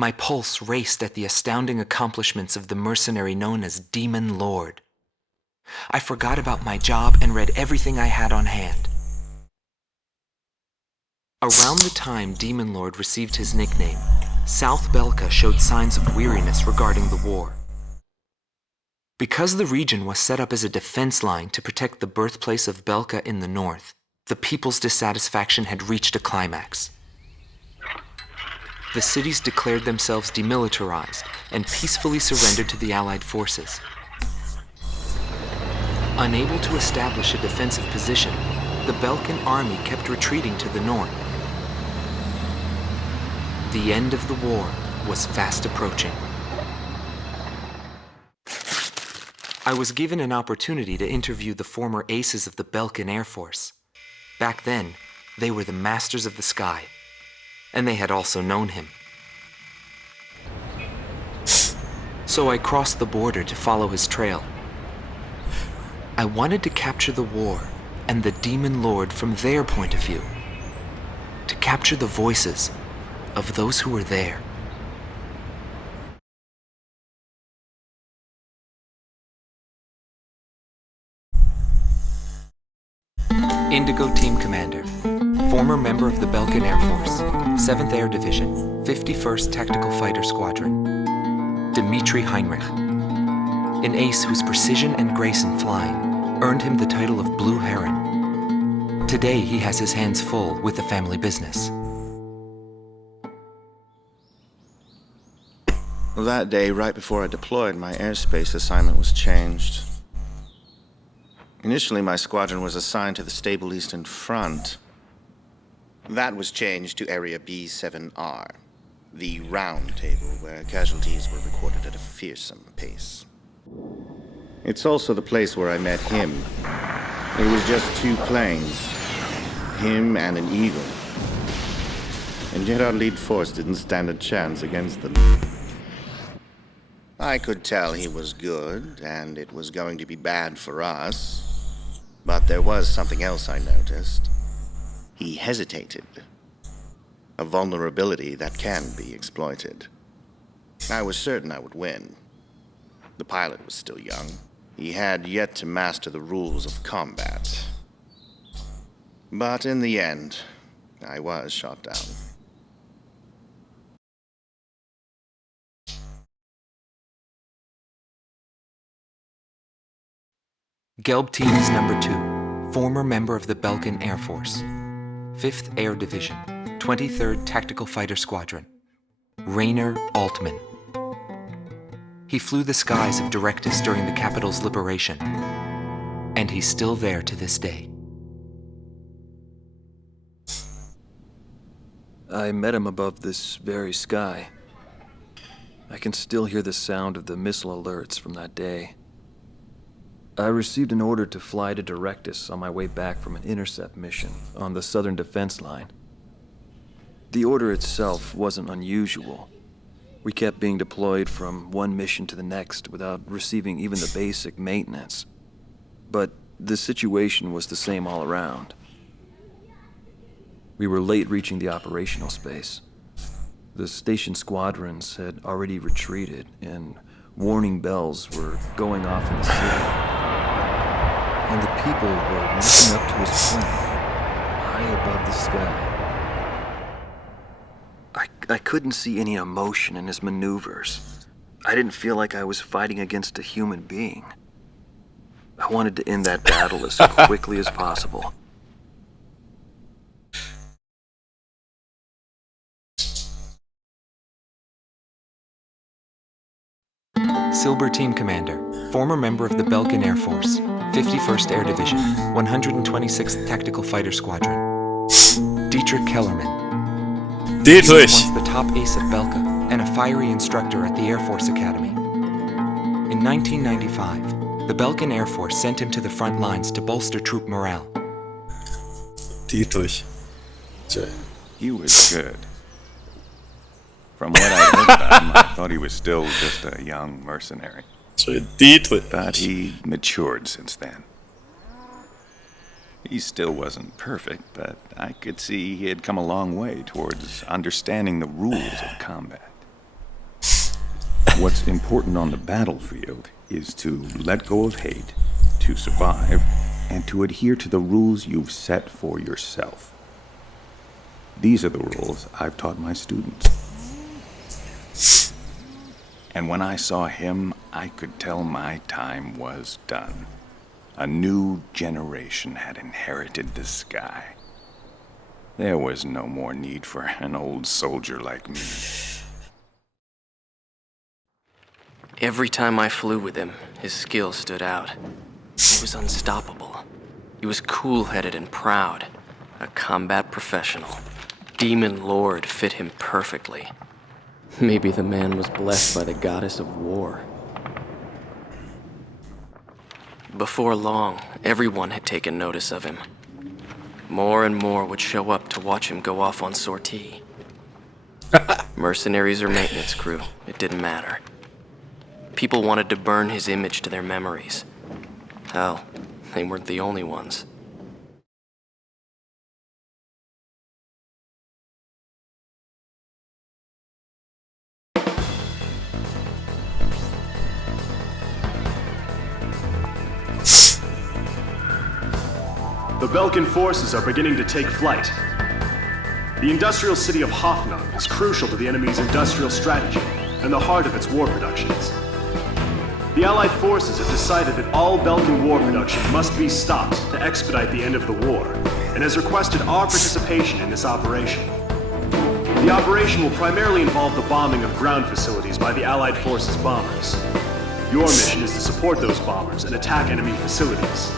My pulse raced at the astounding accomplishments of the mercenary known as Demon Lord. I forgot about my job and read everything I had on hand. Around the time Demon Lord received his nickname, South Belka showed signs of weariness regarding the war. Because the region was set up as a defense line to protect the birthplace of Belka in the north, the people's dissatisfaction had reached a climax. The cities declared themselves demilitarized and peacefully surrendered to the Allied forces. Unable to establish a defensive position, the Belkan army kept retreating to the north. The end of the war was fast approaching. I was given an opportunity to interview the former aces of the Belkan Air Force. Back then, they were the masters of the sky, and they had also known him. So I crossed the border to follow his trail. I wanted to capture the war and the Demon Lord from their point of view, to capture the voices of those who were there. Indigo Team Commander, former member of the Belkan Air Force, 7th Air Division, 51st Tactical Fighter Squadron, Dmitri Heinrich, an ace whose precision and grace in flying earned him the title of Blue Heron. Today he has his hands full with the family business. That day, right before I deployed, my airspace assignment was changed. Initially, my squadron was assigned to the Stable Eastern Front. That was changed to Area B7R, the round table where casualties were recorded at a fearsome pace. It's also the place where I met him. It was just 2 planes, him and an Eagle. And yet our lead force didn't stand a chance against them. I could tell he was good, and it was going to be bad for us. But there was something else I noticed. He hesitated. A vulnerability that can be exploited. I was certain I would win. The pilot was still young. He had yet to master the rules of combat. But in the end, I was shot down. Gelb Team is number 2, former member of the Belkan Air Force, 5th Air Division, 23rd Tactical Fighter Squadron, Rainer Altman. He flew the skies of Directus during the capital's liberation, and he's still there to this day. I met him above this very sky. I can still hear the sound of the missile alerts from that day. I received an order to fly to Directus on my way back from an intercept mission on the southern defense line. The order itself wasn't unusual. We kept being deployed from one mission to the next without receiving even the basic maintenance. But the situation was the same all around. We were late reaching the operational space. The station squadrons had already retreated, and warning bells were going off in the city. And the people were looking up to his plane, high above the sky. I couldn't see any emotion in his maneuvers. I didn't feel like I was fighting against a human being. I wanted to end that battle as quickly as possible. Silber Team Commander, former member of the Belkan Air Force, 51st Air Division, 126th Tactical Fighter Squadron, Dietrich Kellerman. Dietrich! He was once the top ace of Belka and a fiery instructor at the Air Force Academy. In 1995, the Belkan Air Force sent him to the front lines to bolster troop morale. Dietrich. He was good. From what I heard about him, I thought he was still just a young mercenary. Dietrich. But he matured since then. He still wasn't perfect, but I could see he had come a long way towards understanding the rules of combat. What's important on the battlefield is to let go of hate, to survive, and to adhere to the rules you've set for yourself. These are the rules I've taught my students. And when I saw him, I could tell my time was done. A new generation had inherited the sky. There was no more need for an old soldier like me. Every time I flew with him, his skill stood out. He was unstoppable. He was cool-headed and proud. A combat professional. Demon Lord fit him perfectly. Maybe the man was blessed by the goddess of war. Before long, everyone had taken notice of him. More and more would show up to watch him go off on sortie. Mercenaries or maintenance crew, it didn't matter. People wanted to burn his image to their memories. Hell, they weren't the only ones. The Belkan forces are beginning to take flight. The industrial city of Hoffnung is crucial to the enemy's industrial strategy and the heart of its war productions. The Allied forces have decided that all Belkan war production must be stopped to expedite the end of the war, and has requested our participation in this operation. The operation will primarily involve the bombing of ground facilities by the Allied forces' bombers. Your mission is to support those bombers and attack enemy facilities.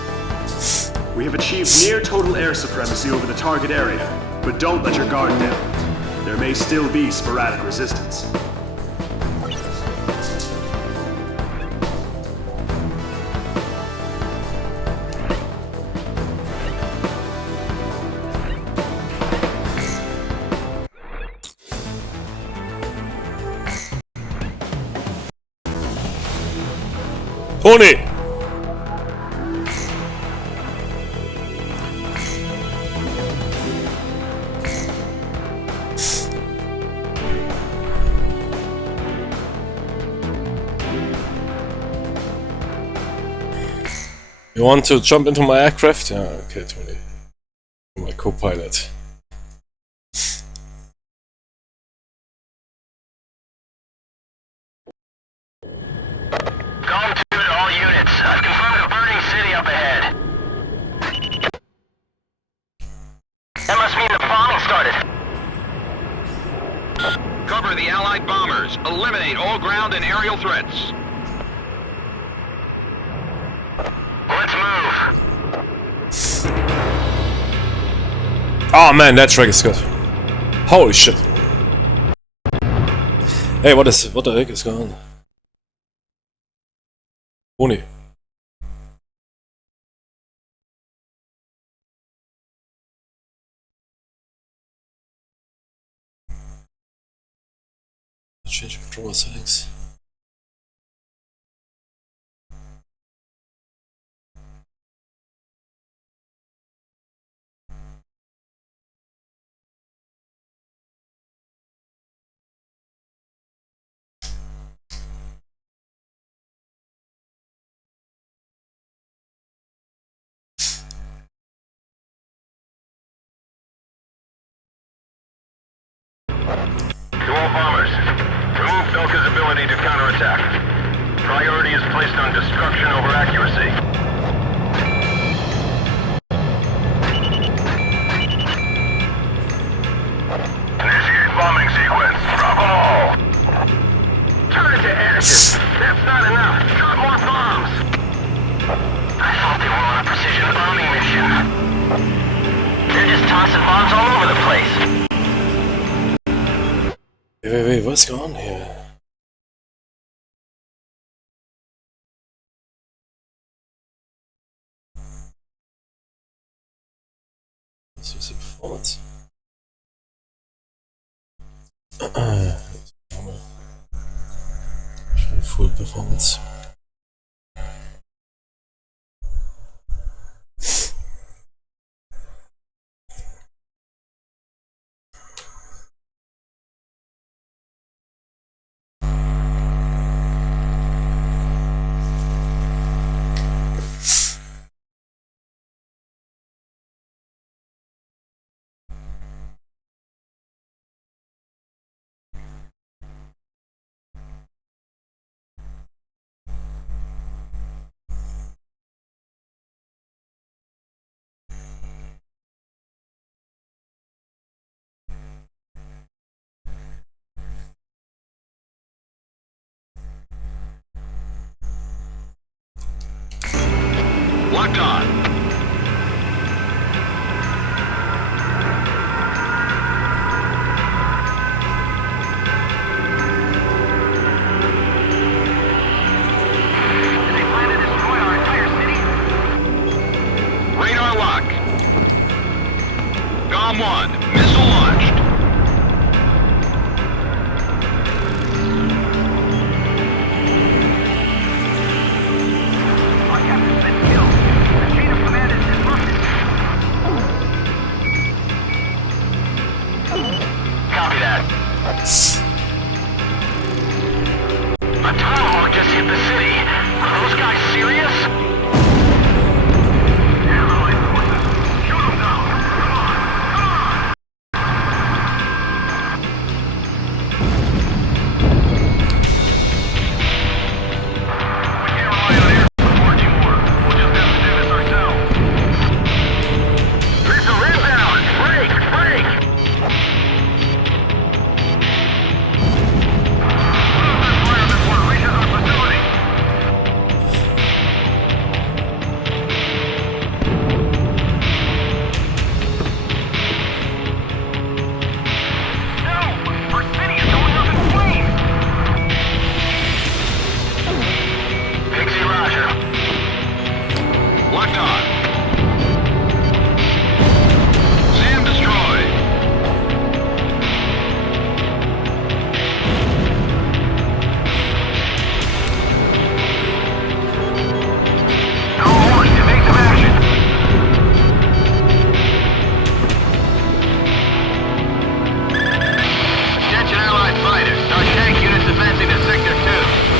We have achieved near total air supremacy over the target area, but don't let your guard down. There may still be sporadic resistance. Tony! You want to jump into my aircraft? Yeah, okay, Tony. My co-pilot. Calm to all units. I've confirmed a burning city up ahead. That must mean the bombing started. Cover the Allied bombers. Eliminate all ground and aerial threats. Let's move. Oh man, that track is good. Holy shit. Hey, what the heck is going on? Tony. Change controller settings. To all bombers, remove Belka's ability to counterattack. Priority is placed on destruction over accuracy. Initiate bombing sequence. Drop them all. Turn it to ashes. That's not enough. Drop more bombs. I thought they were on a precision bombing mission. They're just tossing bombs all over the place. Wait, what's going on here? This is a performance. Full performance. Locked on. Did they plan to destroy our entire city? Radar lock. GOM 1, missile launched. Our captain's been killed. The chain of command is disrupted. Copy that. A tomahawk just hit the city. Are those guys serious? Allied forces, shoot them down. Come on, come on! We can't rely on air support anymore. We'll just have to do this ourselves. Missile inbound! Break! Break! That fire before it reaches our facility. No! Our city is going up in flames! Pixie Roger. Locked on. SAM destroyed. No more, evasive action! Attention Allied fighters. Our tank unit's advancing to Sector 2.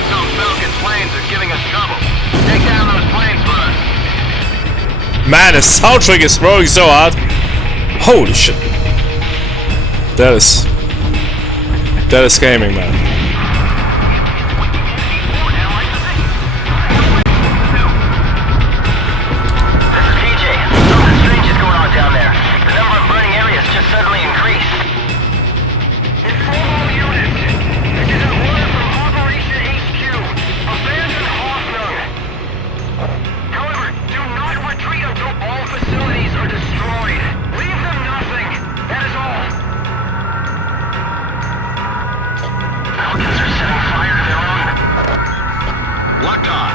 Some Belkan planes are giving us trouble. Take down those planes for us. Man, the soundtrack is growing so hard. Holy shit. That is gaming, man. This is PJ. Something strange is going on down there. The number of burning areas just suddenly increased. Inform all units. This is an order from Operation HQ. Abandon Hoffnung. However, do not retreat until all facilities are destroyed. Leave them nothing. That is all. Falcons are setting fire to their own. Locked on.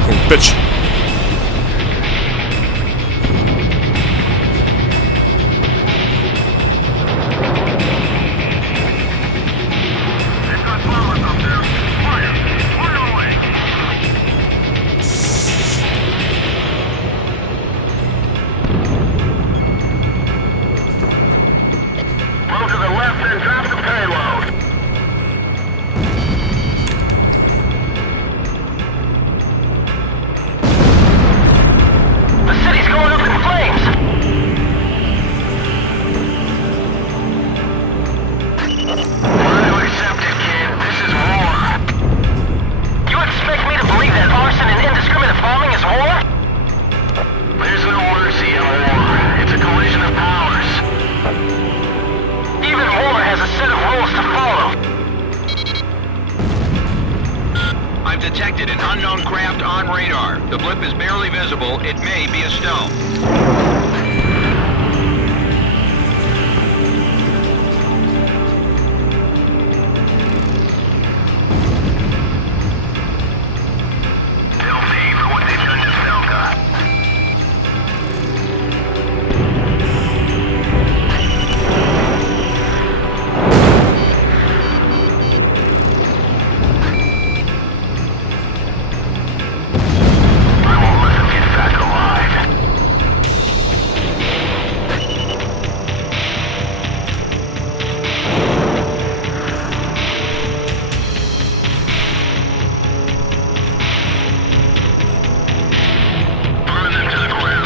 fucking bitch. They've got bombers up there. Fire! Fire away! Move to the left and drop the payload. The city's going up in flames! Try to accept it, kid. This is war. You expect me to believe that arson and indiscriminate bombing is war? There's no mercy in war. It's a collision of powers. Even war has a set of rules to follow. I've detected an unknown craft on radar. The blip is barely visible. It may be a stone. They'll pay for what they've done to Belka. I won't let them get back alive. Burn them to the ground.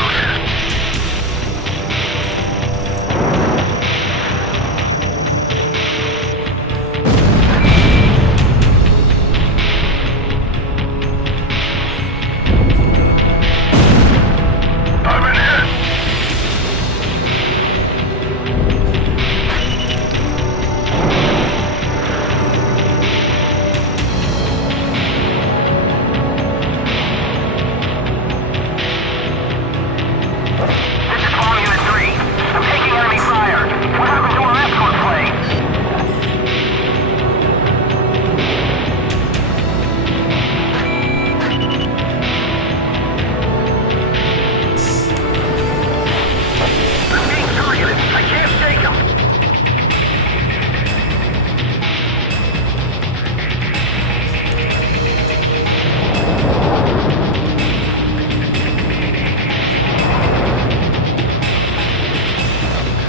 I'm in here. This is Bomb Unit 3. I'm taking enemy fire. What happened to our escort plane? I'm being targeted. I can't shake them.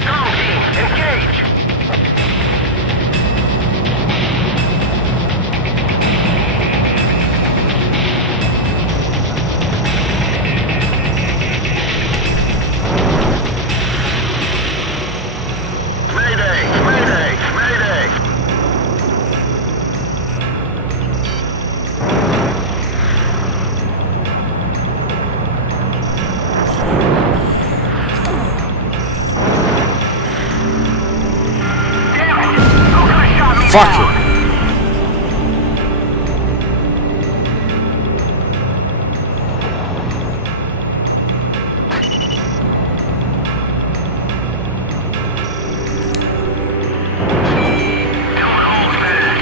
Come team, engage! Mayday! Mayday! Mayday! Damn it! Who could have shot me Fuck down? you. Don't hold back.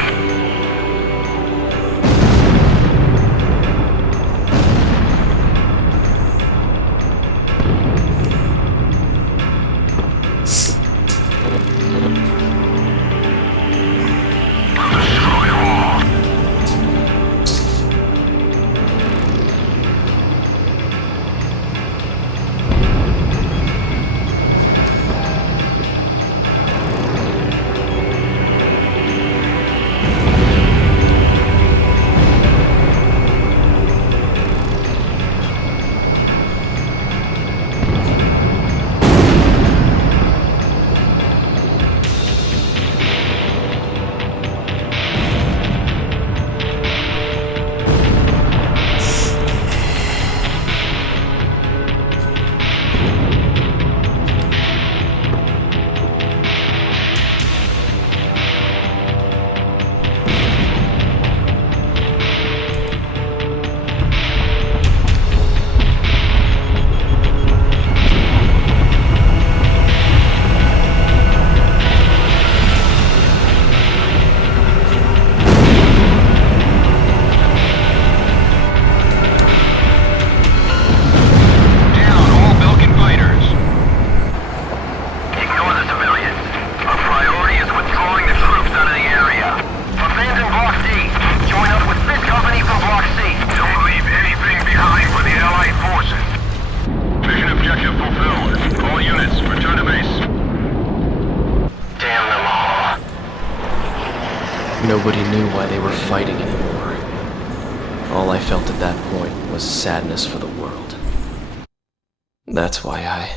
nobody knew why they were fighting anymore. All I felt at that point was sadness for the world. That's why I...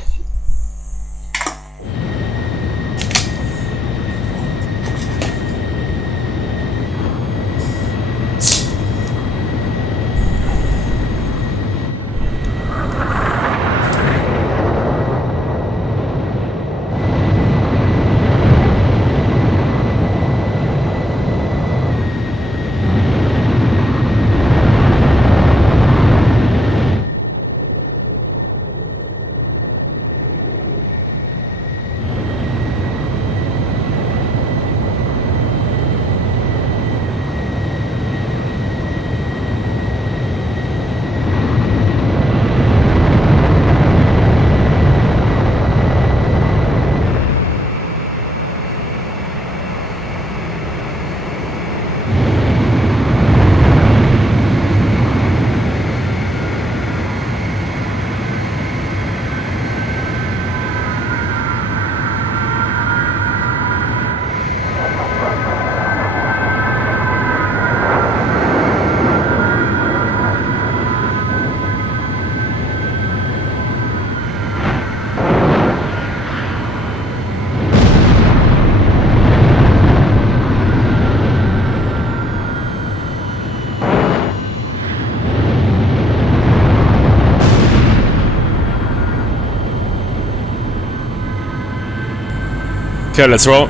Okay, let's roll.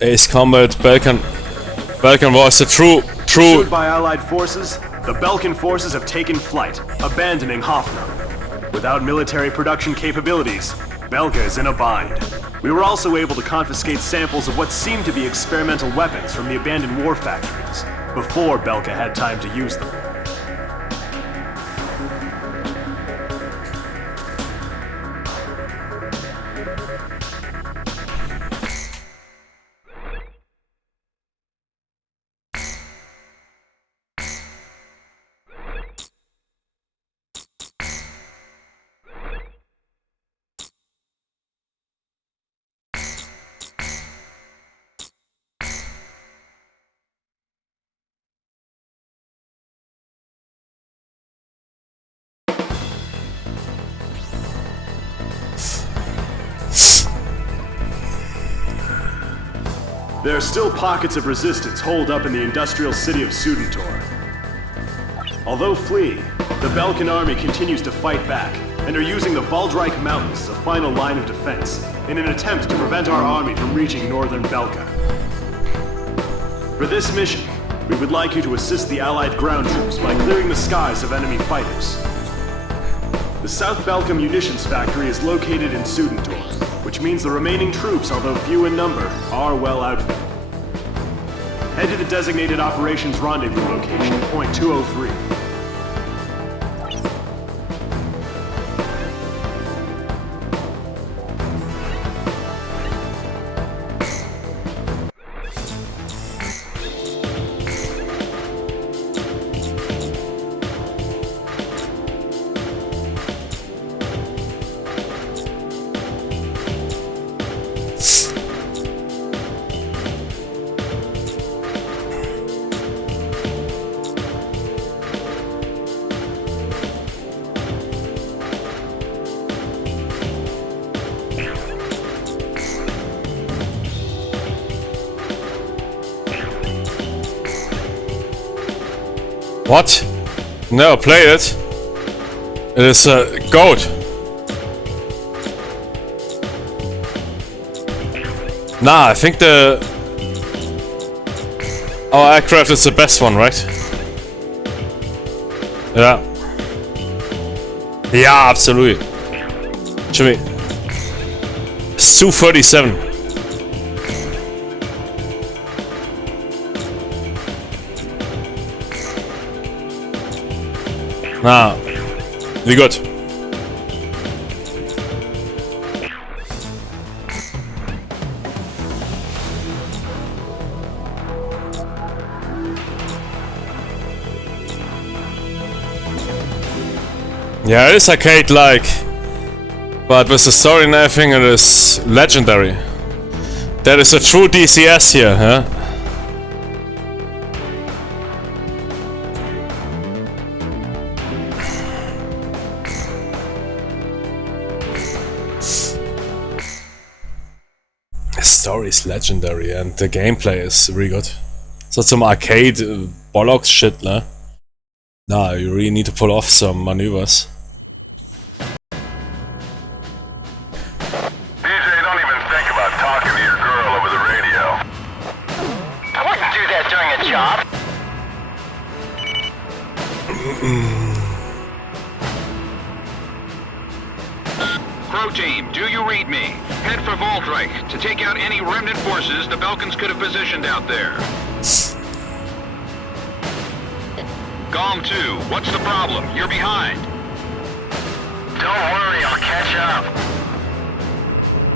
Ace Combat, Belkan. Belkan was the true. Pursued by Allied forces, the Belkan forces have taken flight, abandoning Hoffnung. Without military production capabilities, Belka is in a bind. We were also able to confiscate samples of what seemed to be experimental weapons from the abandoned war factories, before Belka had time to use them. There are still pockets of resistance holed up in the industrial city of Sudentor. Although fleeing, the Belkan army continues to fight back and are using the Valdreich Mountains as a final line of defense in an attempt to prevent our army from reaching northern Belka. For this mission, we would like you to assist the Allied ground troops by clearing the skies of enemy fighters. The South Belka munitions factory is located in Sudentor, which means the remaining troops, although few in number, are well outfitted. Head to the designated operations rendezvous location, point 203. What? Never played it. It is a goat. Nah, I think our aircraft is the best one, right? Yeah. Yeah, absolutely. Jimmy. Su-37. Nah, wie gut. Yeah, it is arcade-like. But with the story and everything, it is legendary. That is a true DCS here, huh? The story is legendary and the gameplay is really good. So some arcade bollocks shit, nah? Nah, you really need to pull off some maneuvers. DJ, don't even think about talking to your girl over the radio. I wouldn't do that during a job. Crow team, do you read me? Head for Voltreich to take out any remnant forces the Belkans could have positioned out there. Gong 2, what's the problem? You're behind. Don't worry, I'll catch up.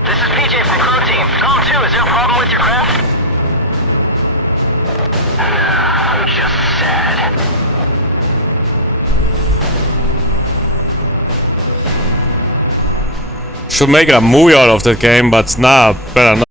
This is PJ from Crow Team. Gong 2, is there a problem with your craft? Nah, I'm just sad. Should make a movie out of that game, but nah, better not.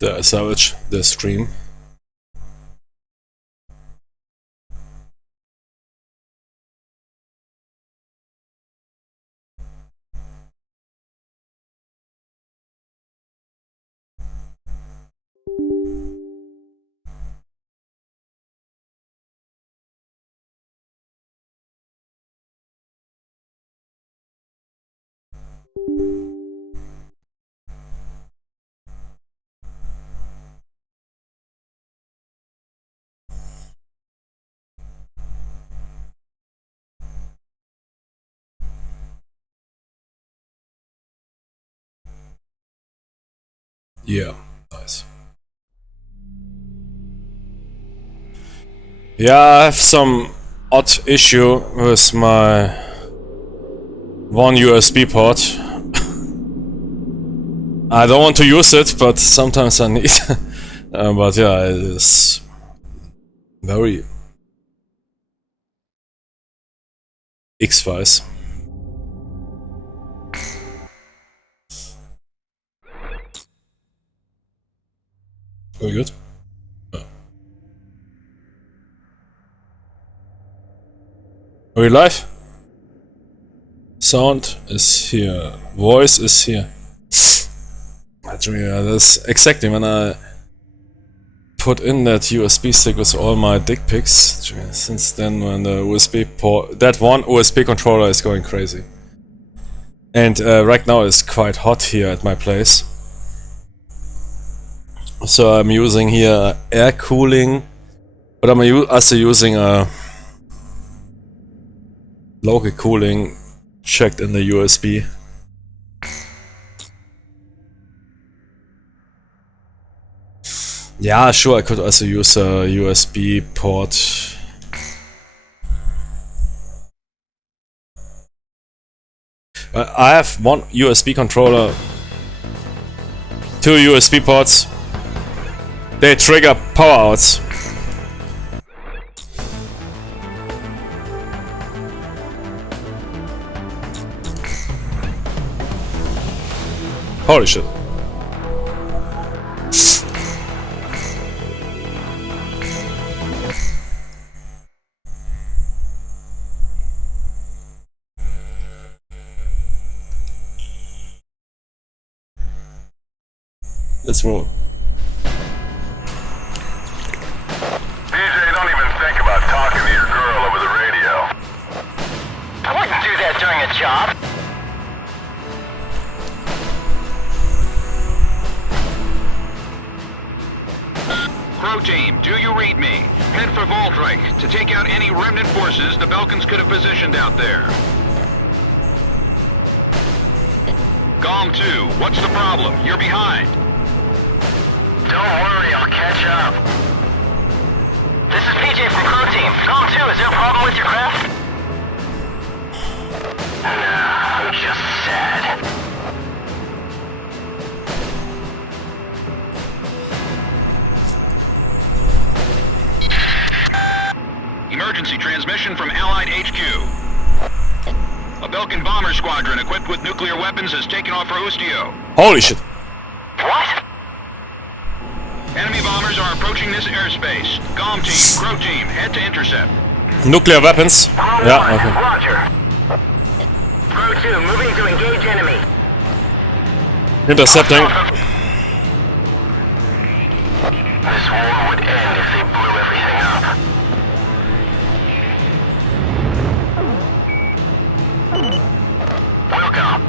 The Savage, the stream. Yeah, nice. Yeah, I have some odd issue with my one USB port. I don't want to use it, but sometimes I need. But yeah, it is very X-Wise. Very good. Are we live? Sound is here. Voice is here. That's exactly when I put in that USB stick with all my dick pics. Since then, when the USB port, that one USB controller is going crazy. And right now it's quite hot here at my place. So I'm using here air cooling, but I'm also using a local cooling checked in the USB. Yeah, sure, I could also use a USB port. I have one USB controller, two USB ports. They trigger power outs. Holy shit. Let's roll. DJ, don't even think about talking to your girl over the radio. I wouldn't do that during a job. Crow team, do you read me? Head for Voltreich to take out any remnant forces the Belkans could have positioned out there. Gom 2, what's the problem? You're behind. Don't worry, I'll catch up. This is PJ from Crow Team. Gom 2, is there a problem with your craft? Nah, I'm just sad. Emergency transmission from Allied HQ. A Belkan bomber squadron equipped with nuclear weapons has taken off for Ustio. Holy shit. What? Enemy bombers are approaching this airspace. Gom team, Crow team, head to intercept. Nuclear weapons. Crow Yeah, 1, okay. Roger. Crow 2, moving to engage enemy. Intercepting. This war would end if they blew everything up. Welcome.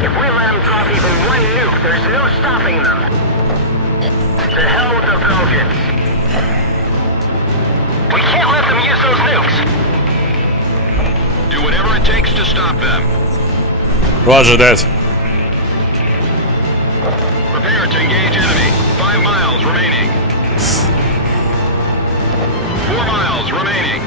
If we let them drop even one nuke, there's no stopping them. To hell with the Belkans. We can't let them use those nukes. Do whatever it takes to stop them. Roger that. Prepare to engage enemy. 5 miles remaining. 4 miles remaining.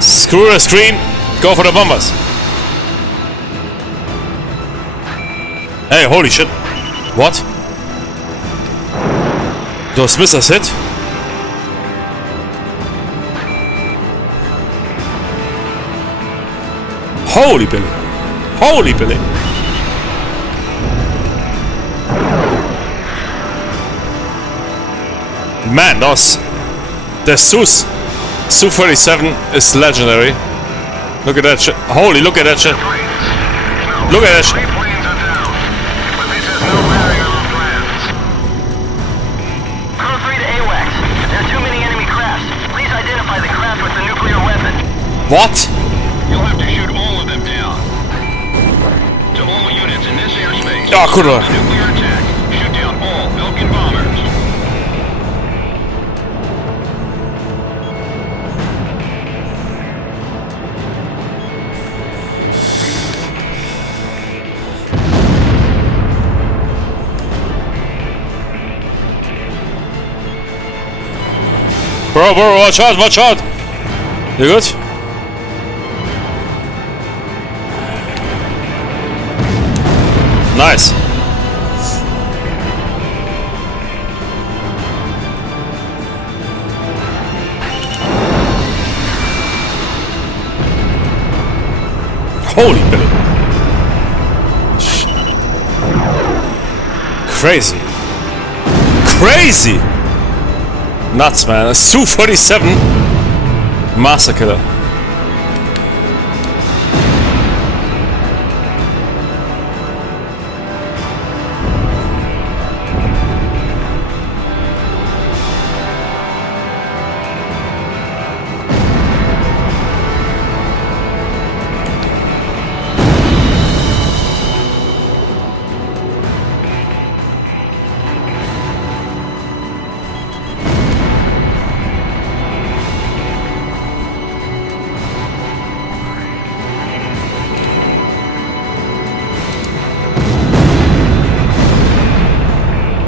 Screw the screen. Go for the bombers. Hey, holy shit. What? Those missiles hit? Holy Billy. Holy Billy. Man, those... The Su-37 is legendary. Look at that shit. Holy, look at that shit. Look at that shit. Planes are down, but this has no bearing on our plans. Crew 3 to AWACS. There are too many enemy crafts. Please identify the craft with the nuclear weapon. What? You'll have to shoot all of them down. To all units in this airspace. Ja, kurwa. The nuclear attack. Shoot down all Belkan bombers. Bro, watch out, watch out! You good? Nice. Holy Billy. Crazy. Crazy! Nuts, man. A Su-37 Master Killer.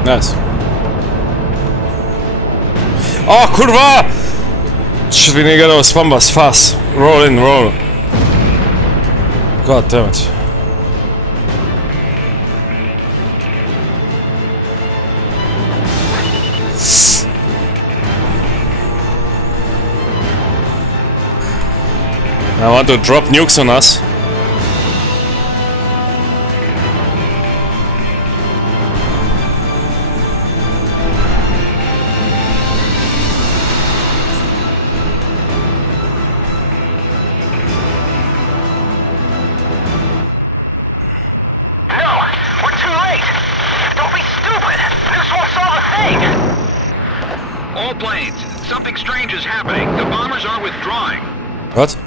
Nice. Oh, kurwa! Shit, we need to get those bombers fast. Roll in, roll. God damn it. I want to drop nukes on us. All planes, something strange is happening. The bombers are withdrawing. What?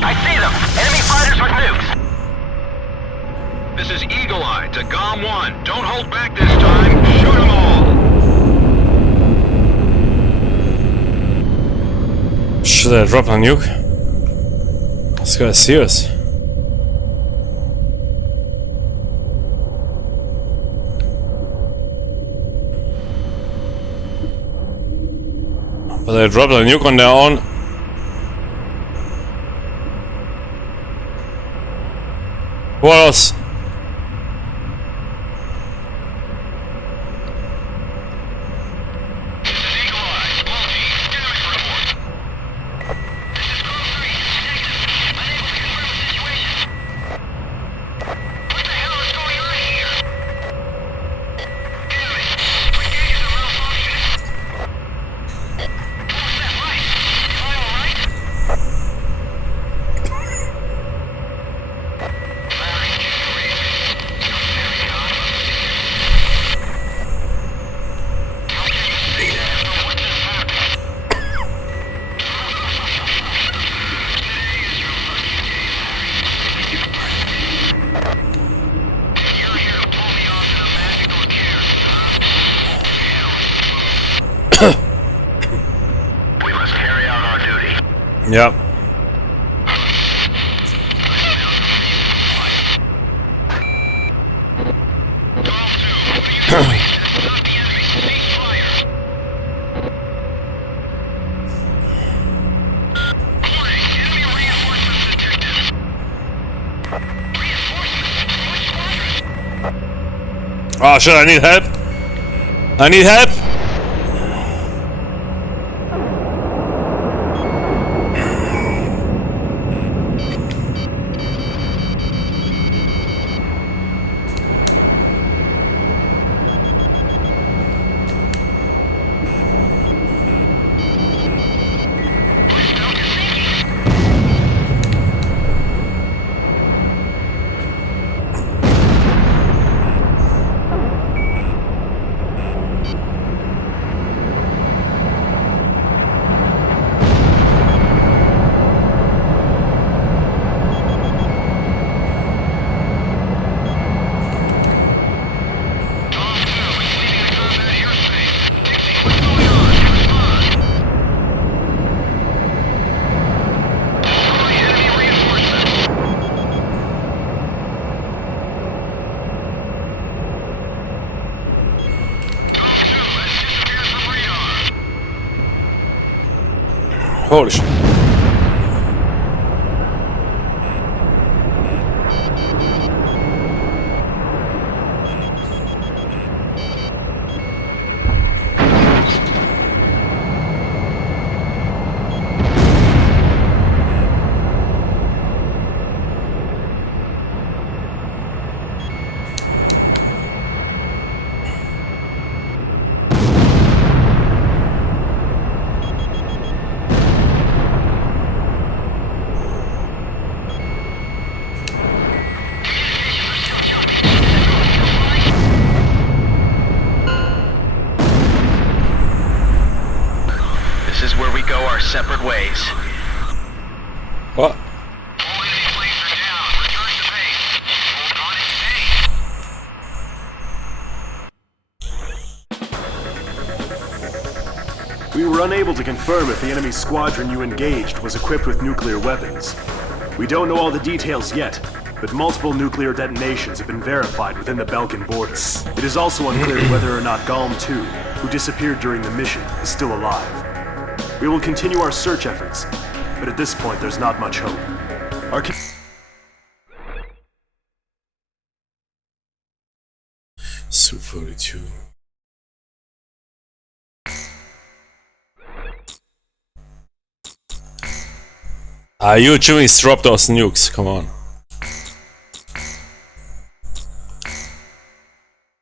I see them! Enemy fighters with nukes! This is Eagle Eye to GOM 1. Don't hold back this time. Shoot them all. Should I drop a nuke? This guy's serious. But they dropped a nuke on their own. What else? Yeah. Oh shit, I need help. I need help. Holy shit. This is where we go our separate ways. What? All enemy planes are down. Return to base. Hold on in base. We were unable to confirm if the enemy squadron you engaged was equipped with nuclear weapons. We don't know all the details yet, but multiple nuclear detonations have been verified within the Belkan border. It is also unclear whether or not GOM 2, who disappeared during the mission, is still alive. We will continue our search efforts, but at this point there's not much hope. Our Su-42. You Jimmy's dropped those nukes, come on.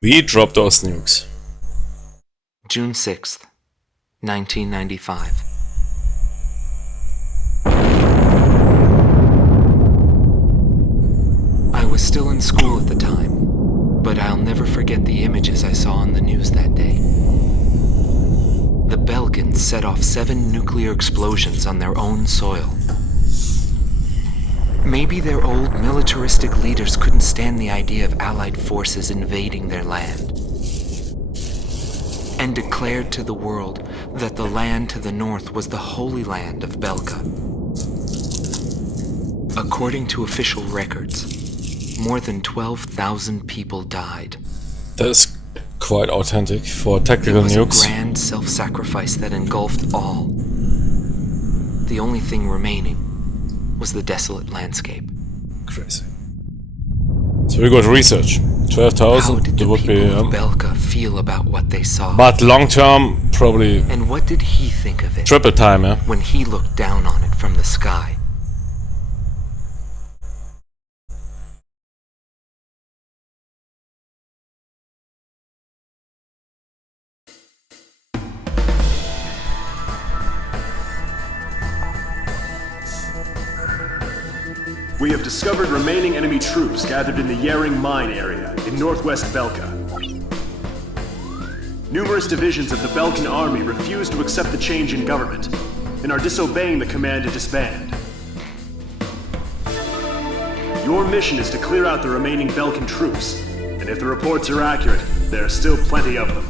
We dropped those nukes. June 6th, 1995. I was still in school at the time, but I'll never forget forget the images I saw on the news that day. The Belkan set off 7 nuclear explosions on their own soil. Maybe their old militaristic leaders couldn't stand the idea of Allied forces invading their land, and declared to the world that the land to the north was the Holy Land of Belka. According to official records, more than 12,000 people died. That is quite authentic for It tactical was nukes. a grand self-sacrifice that engulfed all. The only thing remaining was the desolate landscape. Crazy. So we got research. How 12,000, did it the would be... people of Belka feel about what they saw? but long term, probably And what did he think of it triple time, yeah? when he looked down on it from the sky? We have discovered remaining enemy troops gathered in the Yering mine area in northwest Belka. Numerous divisions of the Belkan army refuse to accept the change in government and are disobeying the command to disband. Your mission is to clear out the remaining Belkan troops, and if the reports are accurate, there are still plenty of them.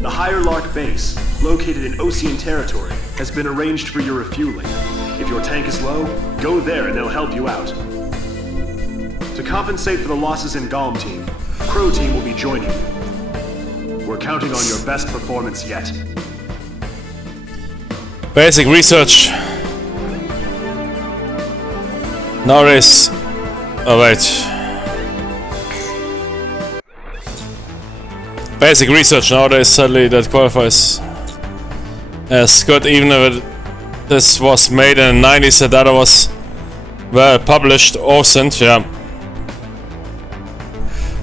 The Higher Lark base, located in Osean territory, has been arranged for your refueling. If your tank is low, go there and they'll help you out. To compensate for the losses in Galm team, Crow team will be joining you. We're counting on your best performance yet. Basic research. Nowadays... oh wait. Basic research nowadays sadly that qualifies as good, even if this was made in the 90s, the data was well published or sent, yeah.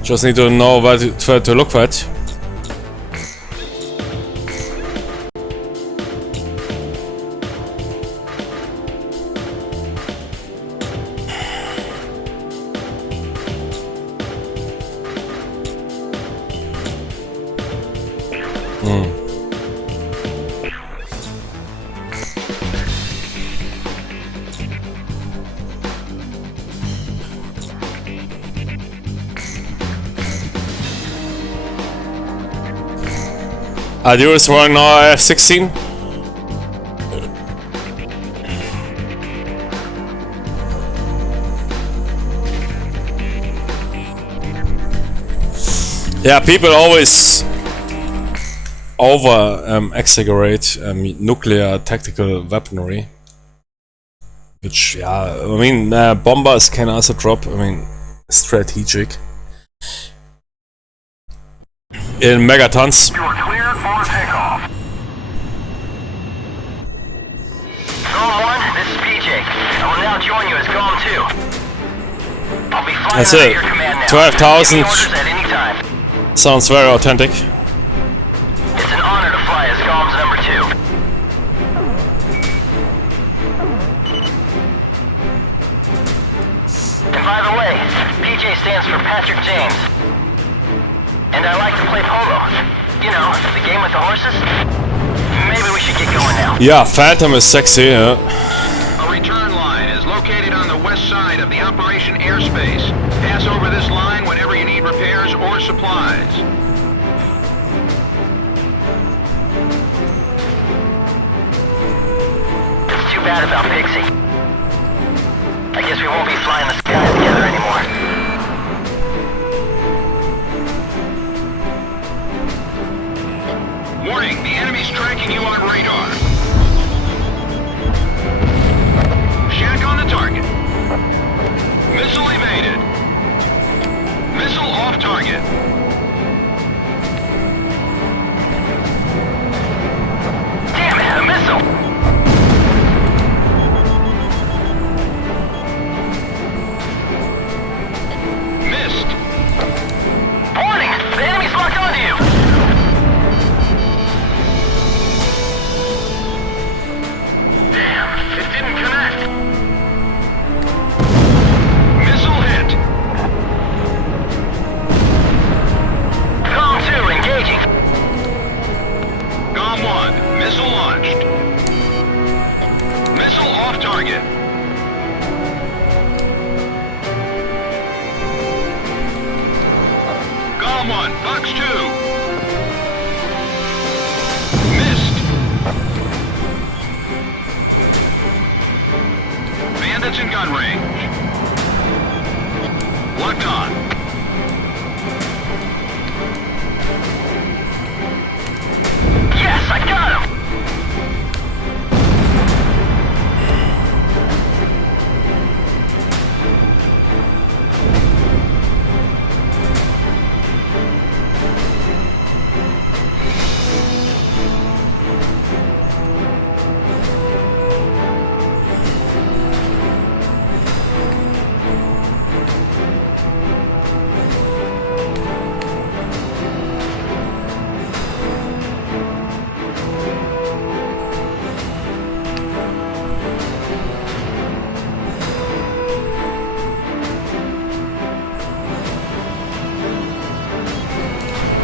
Just need to know where to look for it. Adieu is running now F-16. Yeah, people always exaggerate nuclear tactical weaponry. Which, yeah, I mean, bombers can also drop, I mean, strategic. In megatons. You are cleared for takeoff. Zone 1, this is PJ. I will now join you as Galm 2. I'll be flying That's under it. your command now. 12,000. Give me orders at any time. Sounds very authentic. It's an honor to fly as Galm's number 2. And by the way, PJ stands for Patrick James. And I like to play polo. You know, the game with the horses. Maybe we should get going now. Yeah, Phantom is sexy, yeah. A return line is located on the west side of the operation airspace. Pass over this line whenever you need repairs or supplies. It's too bad about Pixie. I guess we won't be flying the skies together anymore. Warning, the enemy's tracking you on radar. Shack on the target. Missile evaded. Gone 1, Fox 2. Missed. Bandits in gun range. Locked on. Yes, I got him!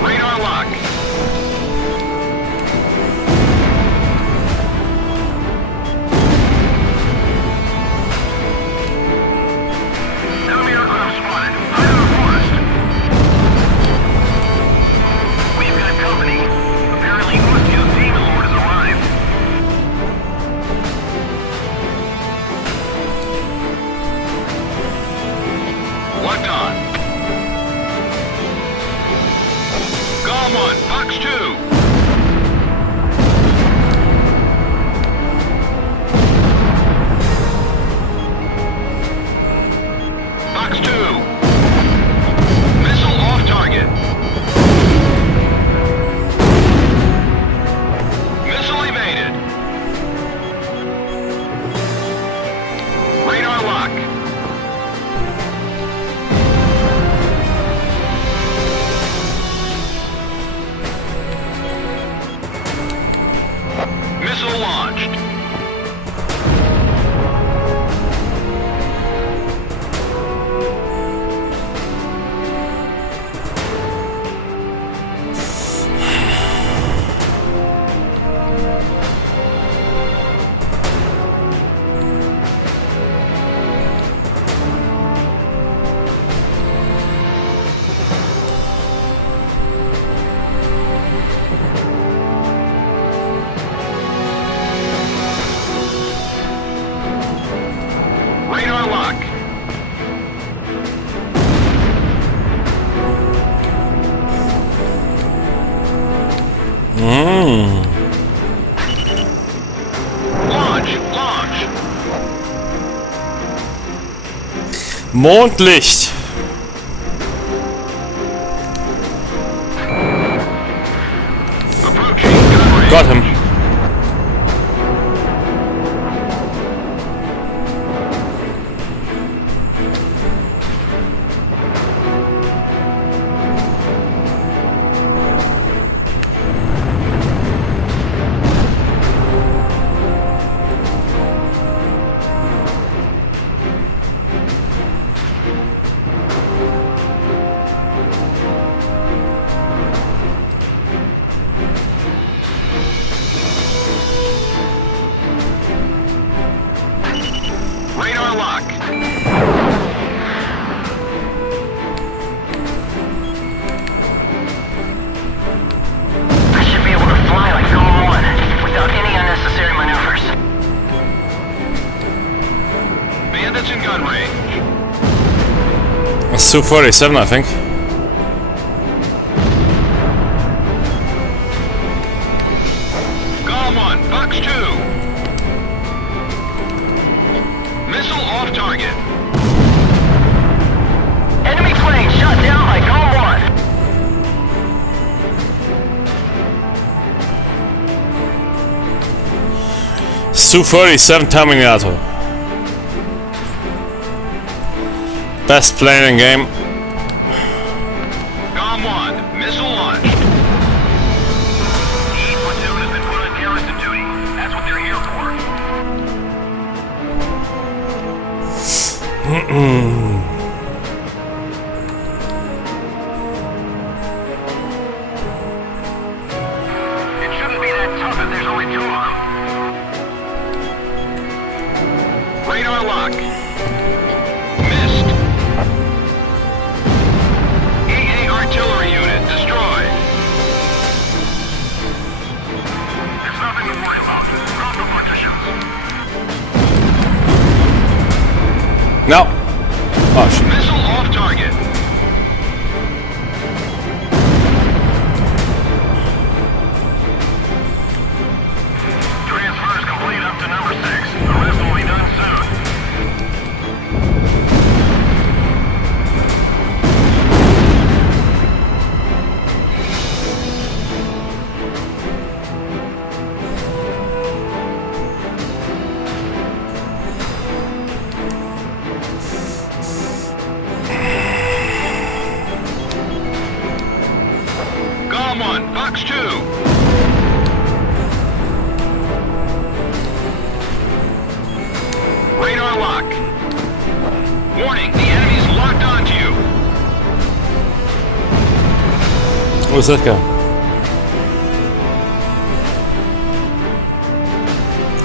Radar lock. Enemy aircraft spotted. High in the forest. We've got company. Apparently, Ostio's demon lord has arrived. Locked on. Gone 1, Fox 2. Fox 2. Missile off target. Missile evaded. Radar lock. Missile launched. Radar lock. Launch, launch. Mondlicht. Approaching gun range. Got him. Radar lock. I should be able to fly like Gone 1 without any unnecessary maneuvers. Bandits in gun range. That's 247, I think. Gone 1, Fox 2. Missile off target. Enemy plane shot down by Gone 1. Su-37 Terminator. Best plane in game. Gone 1, missile launched. The E platoon has been put on garrison duty. That's what they're here for. It shouldn't be that tough if there's only 2 of them. Radar lock. Missed. EA artillery unit. No! Oh shit. Missile off target. Transfers complete up to number 6. The rest will be done soon. Gone 1, Fox 2. Radar lock. Warning, the enemy's locked onto you. Where's that guy?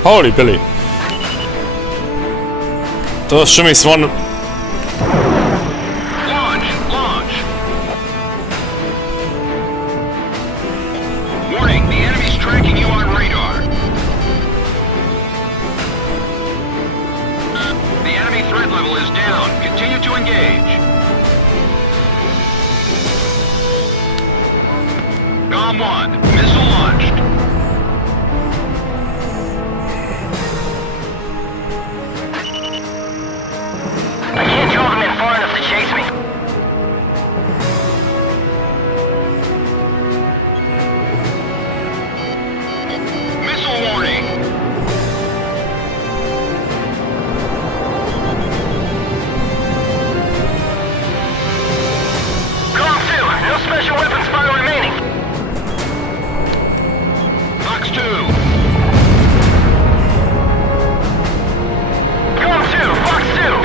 Holy Billy. Those shimmies one. Launch. Warning, the enemy's tracking you on radar. The enemy threat level is down. Continue to engage. GOM 1, missile launched. I can't draw them in far enough to chase me. Missile warning. GOM 2, no special weapons fire remaining. Fox 2. GOM 2, Fox 2.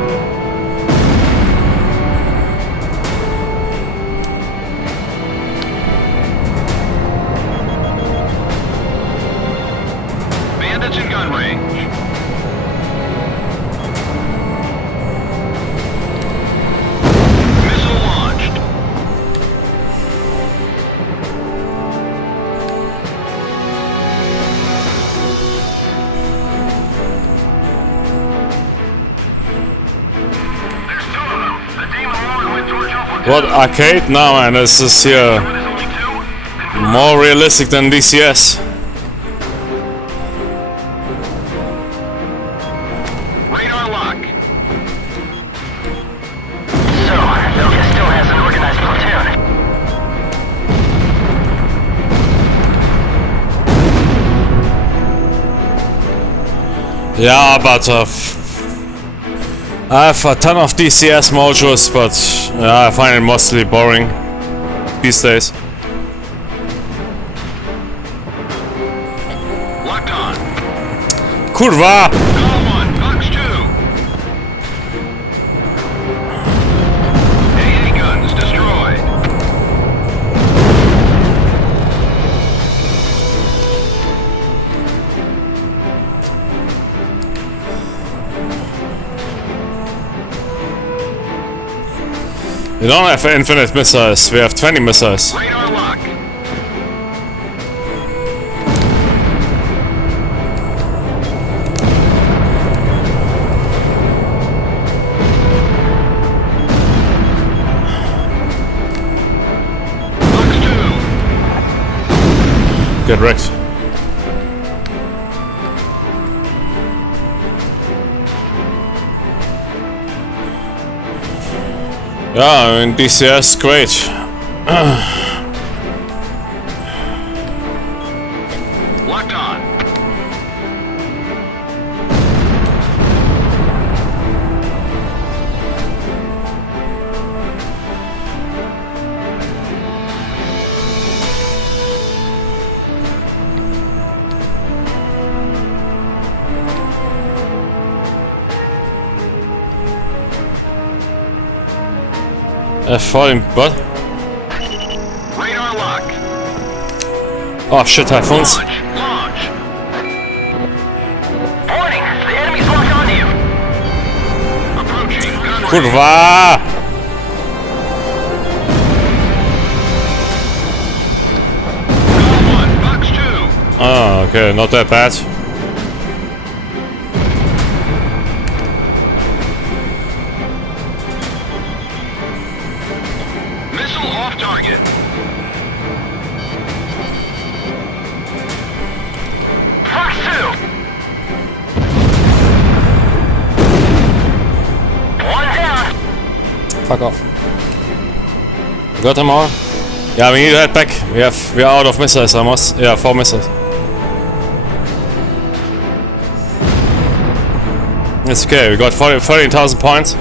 Bandits in gun range. Missile launched. There's 2 of them. The Demon Lord went towards you for What, arcade? No man, this is here There's only 2. more realistic than DCS. Radar lock. So, Belkan still has an organized platoon. Yeah, but I have a ton of DCS modules, but yeah, I find it mostly boring these days. Locked on. Kurwa! GOM 1, Fox 2. AA guns destroyed. We don't have infinite missiles, we have 20 missiles. Radar lock. Fox 2. Get wrecked. Yeah, I mean DCS, great. Locked on. Falling, what? Radar lock. Oh shit, typhoons. Launch. Warning, the enemy's locked onto you. Approaching gun range. Kurwa! GOM 1, Fox 2. Oh, okay, not that bad. Missile off target. Fox 2! One down. Fuck off. You got them all? Yeah, we need to head back. We're out of missiles almost. Yeah, 4 missiles. It's okay, we got 13,000 points.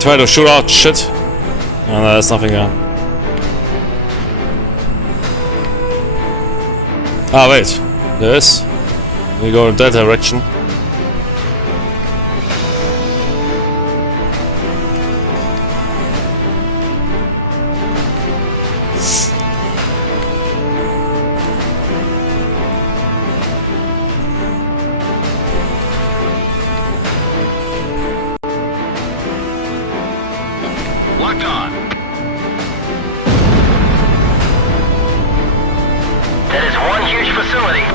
Try to shoot out shit. No, there's nothing there. Ah, wait. There is. We go in that direction. Locked on. That is one huge facility.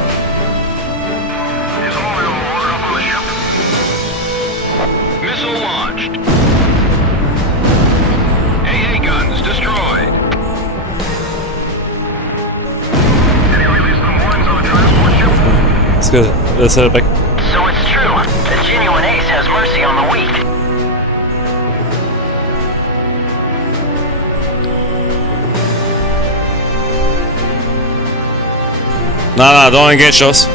Is all ammo loaded up on the ship? Missile launched. AA guns destroyed. Did he release the warnings on the transport ship? Let's go. Let's head back. So it's true. The genuine ace has mercy on the weak. Nah, don't engage us.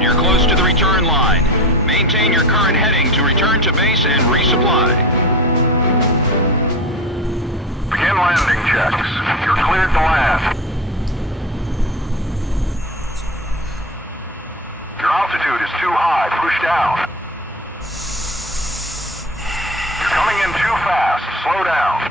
You're close to the return line. Maintain your current heading to return to base and resupply. Begin landing checks. You're cleared to land. Your altitude is too high. Push down. You're coming in too fast. Slow down.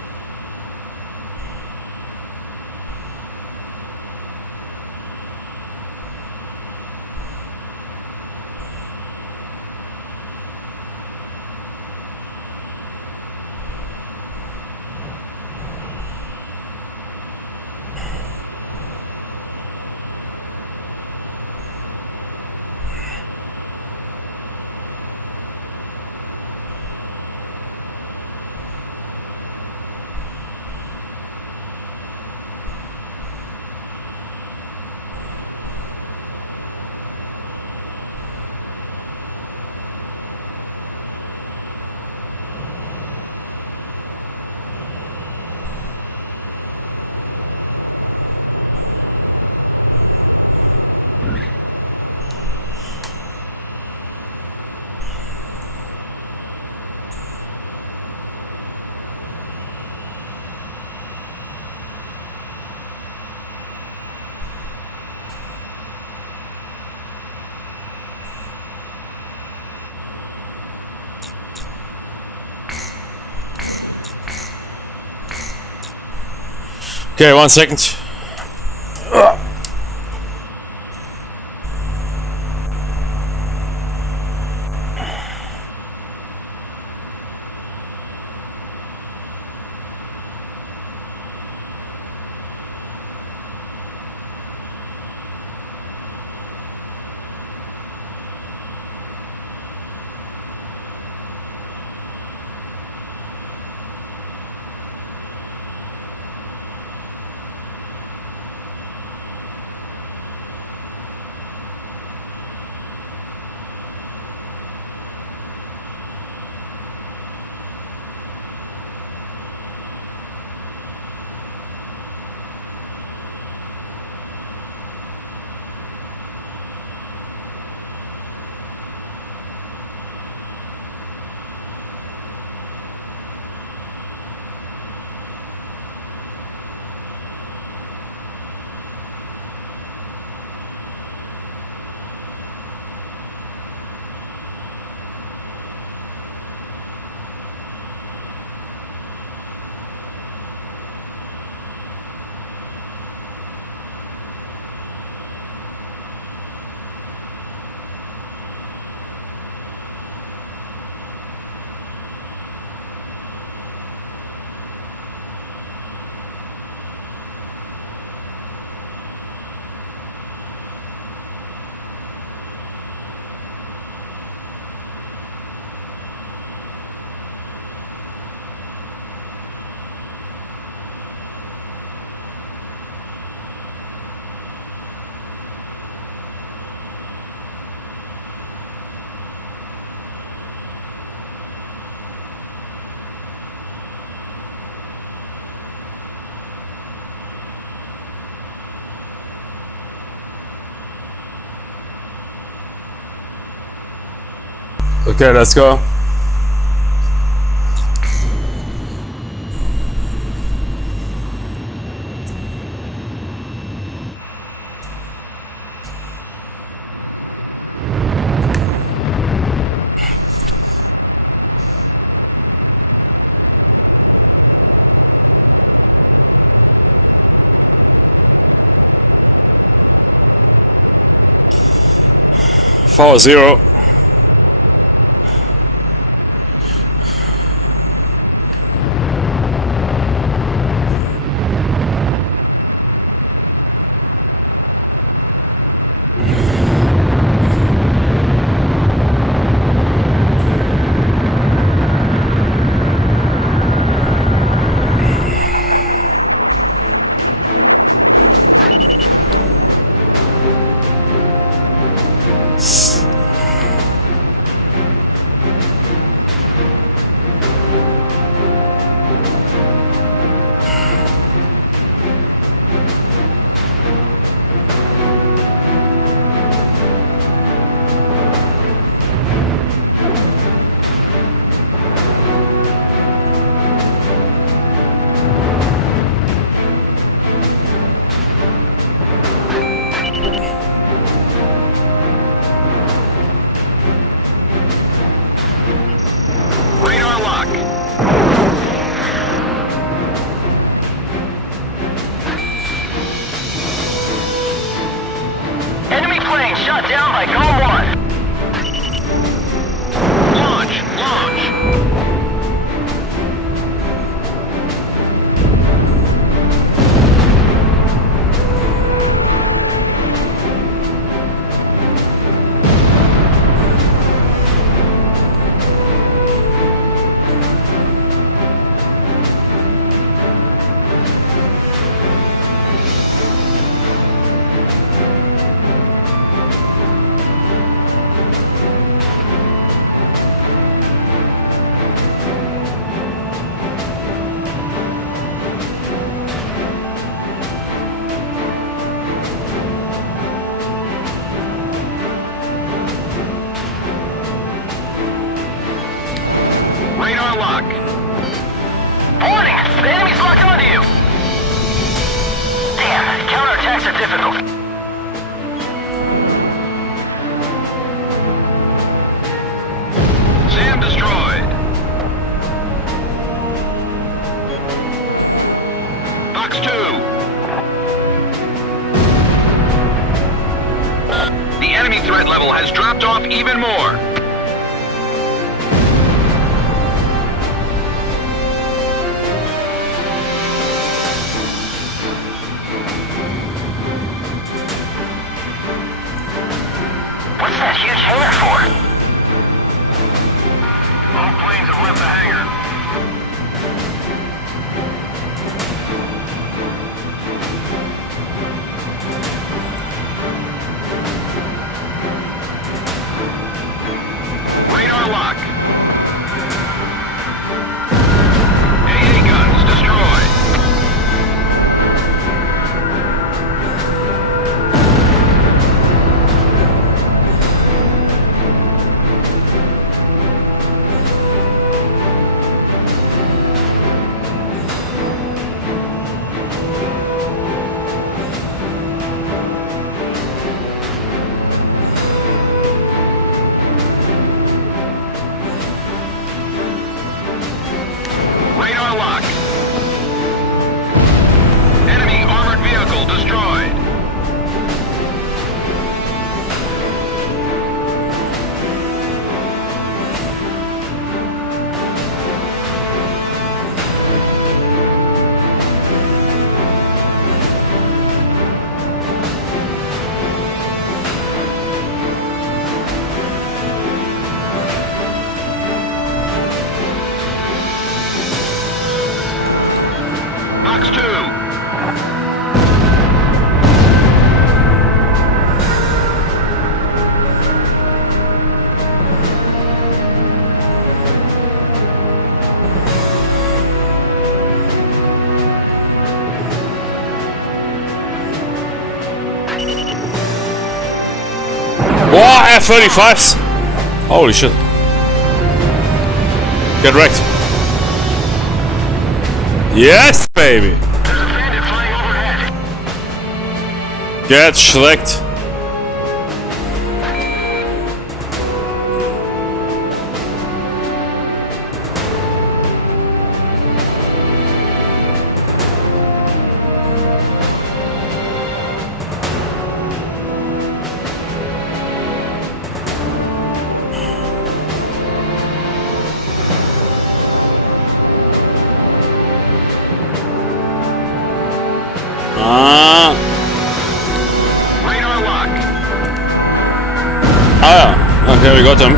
Okay, 1 second. Okay, let's go. Four zero. Radar lock. Enemy plane shot down by Golem 1. Launch! Radar lock. Warning! The enemy's locked onto you! Damn, counterattacks are difficult. SAM destroyed. Fox 2. The enemy threat level has dropped off even more. What's that huge hangar for? All planes have left the hangar. Radar lock. AA guns destroyed. Radar lock. Enemy armored vehicle destroyed. Fox 2. Wow, F-35s! Holy shit. Get wrecked. Yes, baby. There's a bandit flying overhead. Get schlecht. Radar lock. Ah ja, okay, we got him.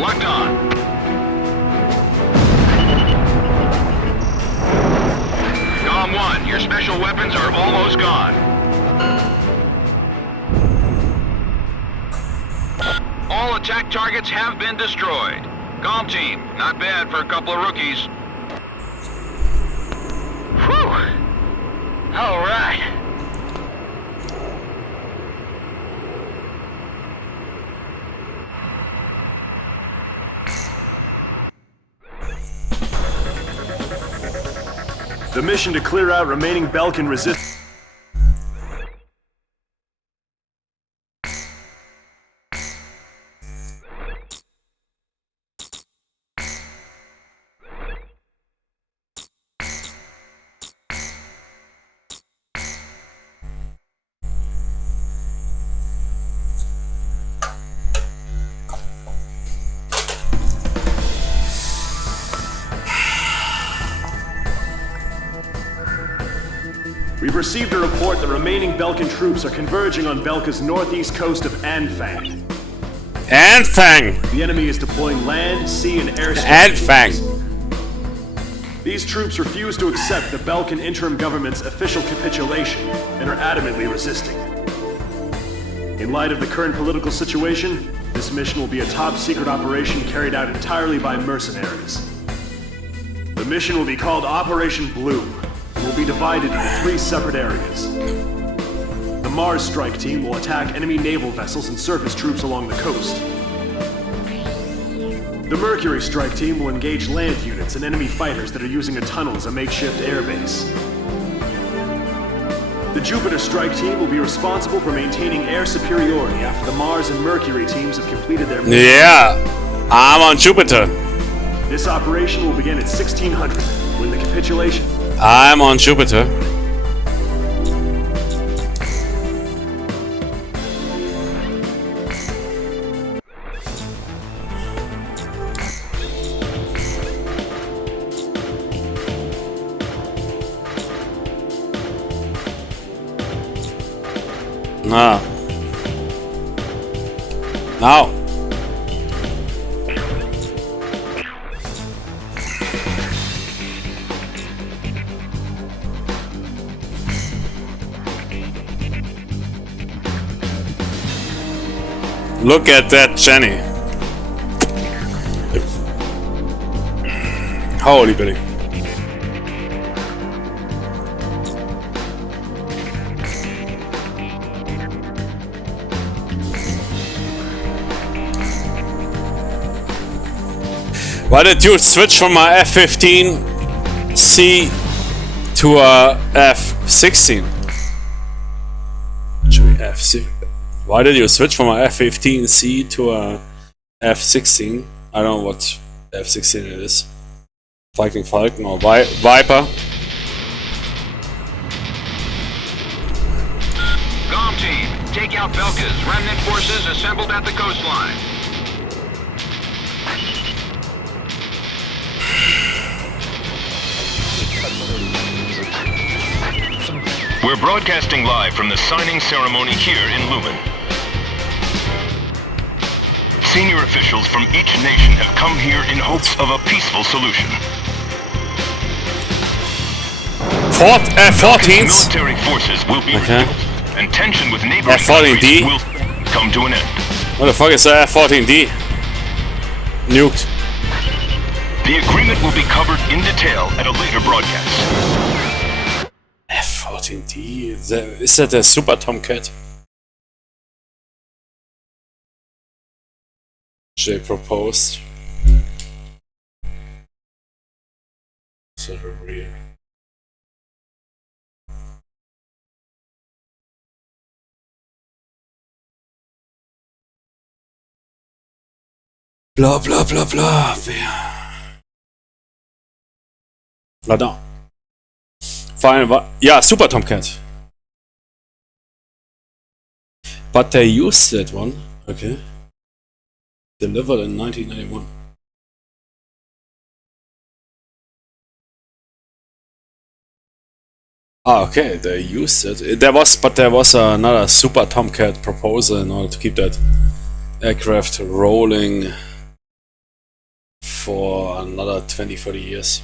Locked on. Dom 1, your special weapons are almost gone. All attack targets have been destroyed. Calm team, not bad for a couple of rookies. Whew. All right. The mission to clear out remaining Belkan resistance. We've received a report that remaining Belkan troops are converging on Belka's northeast coast of Anfang. Anfang! The enemy is deploying land, sea, and air Anfang! These troops refuse to accept the Belkan interim government's official capitulation and are adamantly resisting. In light of the current political situation, this mission will be a top-secret operation carried out entirely by mercenaries. The mission will be called Operation Blue and will be divided into 3 separate areas. The Mars Strike Team will attack enemy naval vessels and surface troops along the coast. The Mercury Strike Team will engage land units and enemy fighters that are using a tunnel as a makeshift airbase. The Jupiter Strike Team will be responsible for maintaining air superiority after the Mars and Mercury teams have completed their mission. Yeah, I'm on Jupiter. This operation will begin at 1600, when the capitulation. I'm on Jupiter. Ah. Now. Look at that Jenny. Holy bitty. Why did you switch from my F-15C to a F-16? F-16. Why did you switch from a F-15C to a F-16? I don't know what F-16 it is. Viking Falcon or Viper? Calm team, take out Belka's remnant forces assembled at the coastline. We're broadcasting live from the signing ceremony here in Lumen. Senior officials from each nation have come here in hopes of a peaceful solution. F-14s? Military forces will be rebuilt, and tension with neighboring F-14D? countries will come to an end. What the fuck is the F-14D? Nuked. The agreement will be covered in detail at a later broadcast. F-14D? Is that a Super Tomcat? Jay proposed. Sort of real. Blah blah blah blah. Là Fine, yeah, Super Tomcat. But they used that one. Okay. Delivered in 1991. Ah, okay, they used it. There was another Super Tomcat proposal in order to keep that aircraft rolling for another 20-30 years.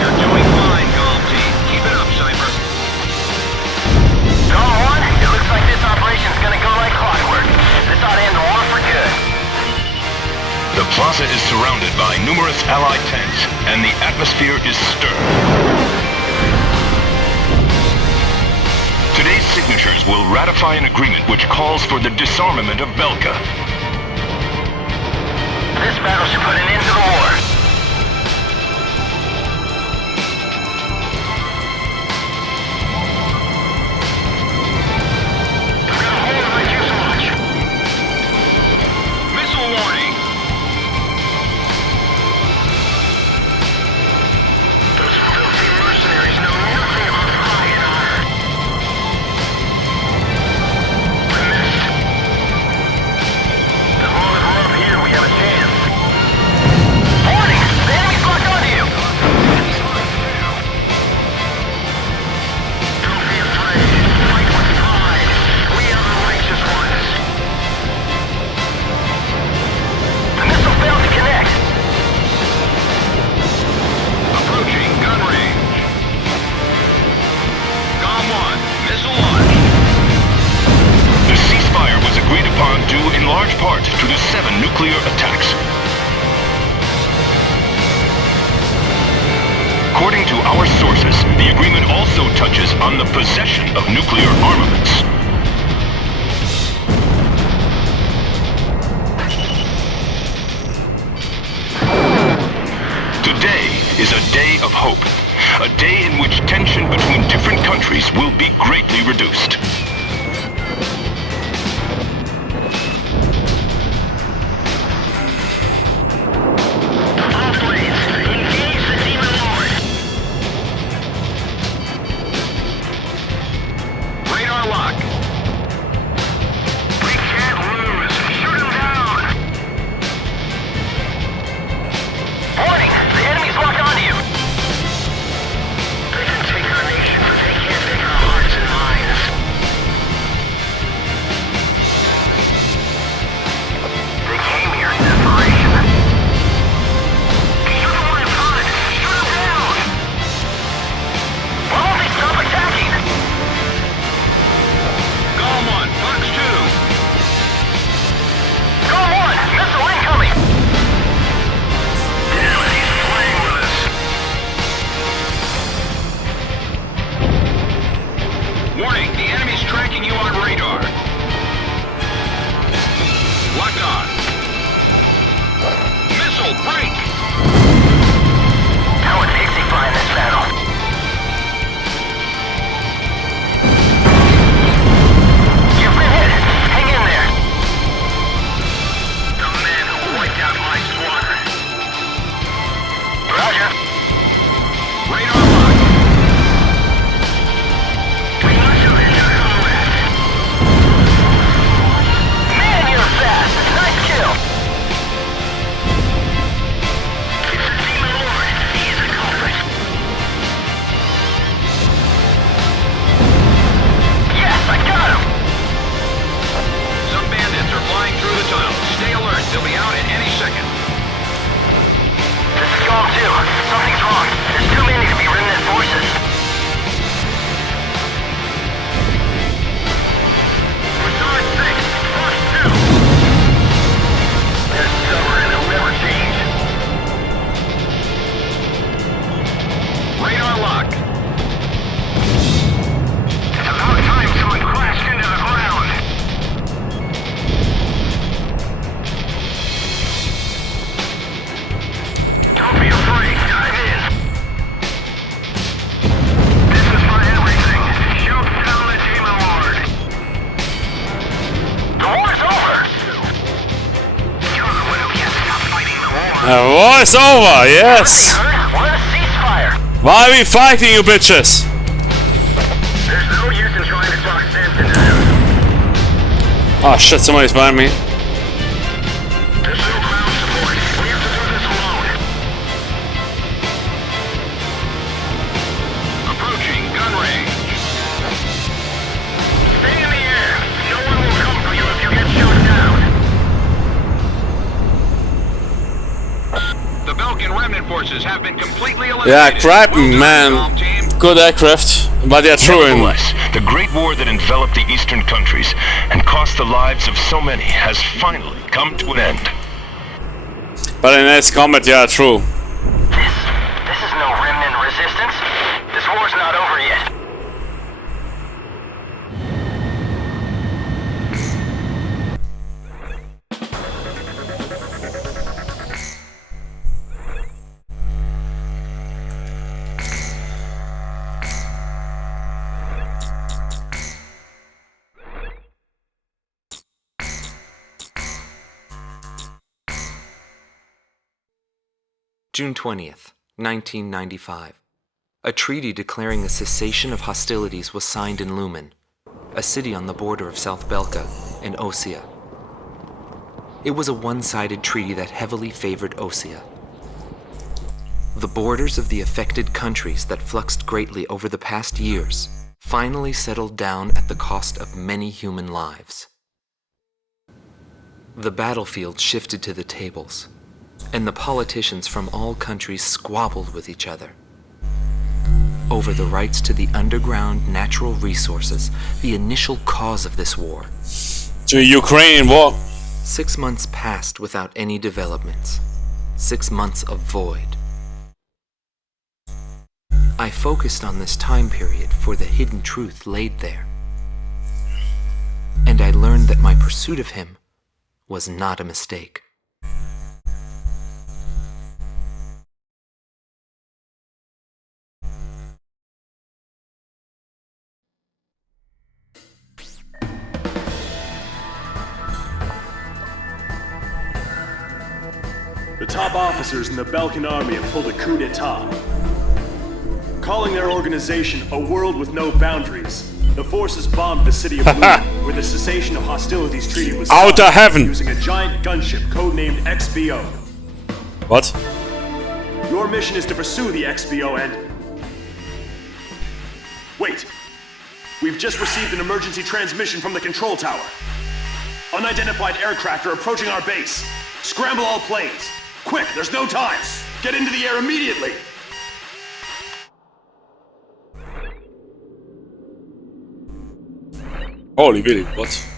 You're doing fine, Golem Team. Keep it up, Cypher. Golem 1, it looks like this operation's gonna go like clockwork. This ought to end the war for good. The plaza is surrounded by numerous Allied tanks, and the atmosphere is stirred. Today's signatures will ratify an agreement which calls for the disarmament of Belka. This battle should put an end to the war. Missile warning! Those filthy mercenaries know nothing about high and honor. I missed. As long as we're up here, we have a chance. Warning! The enemy's locked onto you! Don't be afraid. Fight with pride. We are the righteous ones. The missile failed to connect. Approaching gun range. Golem 1, missile launch. The ceasefire was agreed upon due in large part to the 7 nuclear attacks. According to our sources, the agreement also touches on the possession of nuclear armaments. Today is a day of hope, a day in which tension between different countries will be greatly reduced. All blades, engage the Demon Lord. Radar lock. We can't lose. Shoot him down. Warning! The enemy's locked onto you. They can take our nation, but they can't take our hearts and minds. war is over, yes! Heard? Want a ceasefire? Why are we fighting, you bitches? There's no use in trying to talk sense into them. Oh shit, somebody's behind me. There's no ground support. We have to do this alone. Approaching gun range. Stay in the air. No one will come for you if you get shot down. The Belkan remnant forces have been completely eliminated. Yeah, crap, Well done, man. Tom team. Good aircraft, but they're true in. Nevertheless, the great war that enveloped the eastern countries and cost the lives of so many has finally come to an end. But in ace combat, yeah, true. This is no remnant resistance. This war's not over yet. June 20th, 1995. A treaty declaring a cessation of hostilities was signed in Lumen, a city on the border of South Belka and Osea. It was a one-sided treaty that heavily favored Osea. The borders of the affected countries that fluxed greatly over the past years finally settled down at the cost of many human lives. The battlefield shifted to the tables, and the politicians from all countries squabbled with each other over the rights to the underground natural resources, the initial cause of this war. The Ukrainian war. 6 months passed without any developments. 6 months of void. I focused on this time period for the hidden truth laid there. And I learned that my pursuit of him was not a mistake. The top officers in the Belkan army have pulled a coup d'etat. Calling their organization a world with no boundaries, the forces bombed the city of Lumen, where the cessation of hostilities treaty was signed, Outer heaven. using a giant gunship codenamed XBO. What? Your mission is to pursue the XBO and... Wait. We've just received an emergency transmission from the control tower. Unidentified aircraft are approaching our base. Scramble all planes. Quick, there's no time. Get into the air immediately. Holy Billy, what?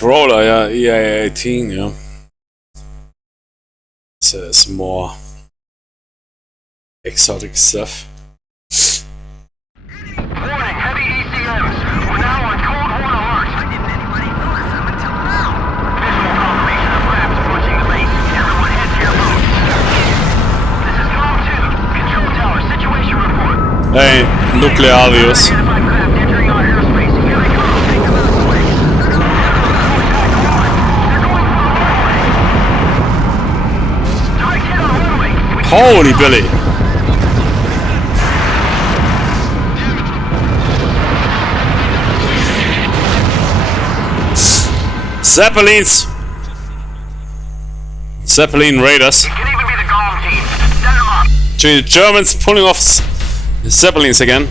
Crawler, yeah, EA-18, yeah. So there's more exotic stuff. Warning, heavy ECMs. We're now on Cold Horn alert. Why didn't anybody notice them until now? Visual confirmation of rafts approaching the base. Everyone head to your boats. This is Com 2. Control tower, situation report. Hey, Nuclearius. Identified craft entering our airspace. Here they come. Take them out of the way. Attack on. They're going for the runway. Strike hit on runway. Holy Billy. Zeppelins! Zeppelin Raiders. It could even be the GOM team. Set them up. The Germans pulling off Zeppelins again.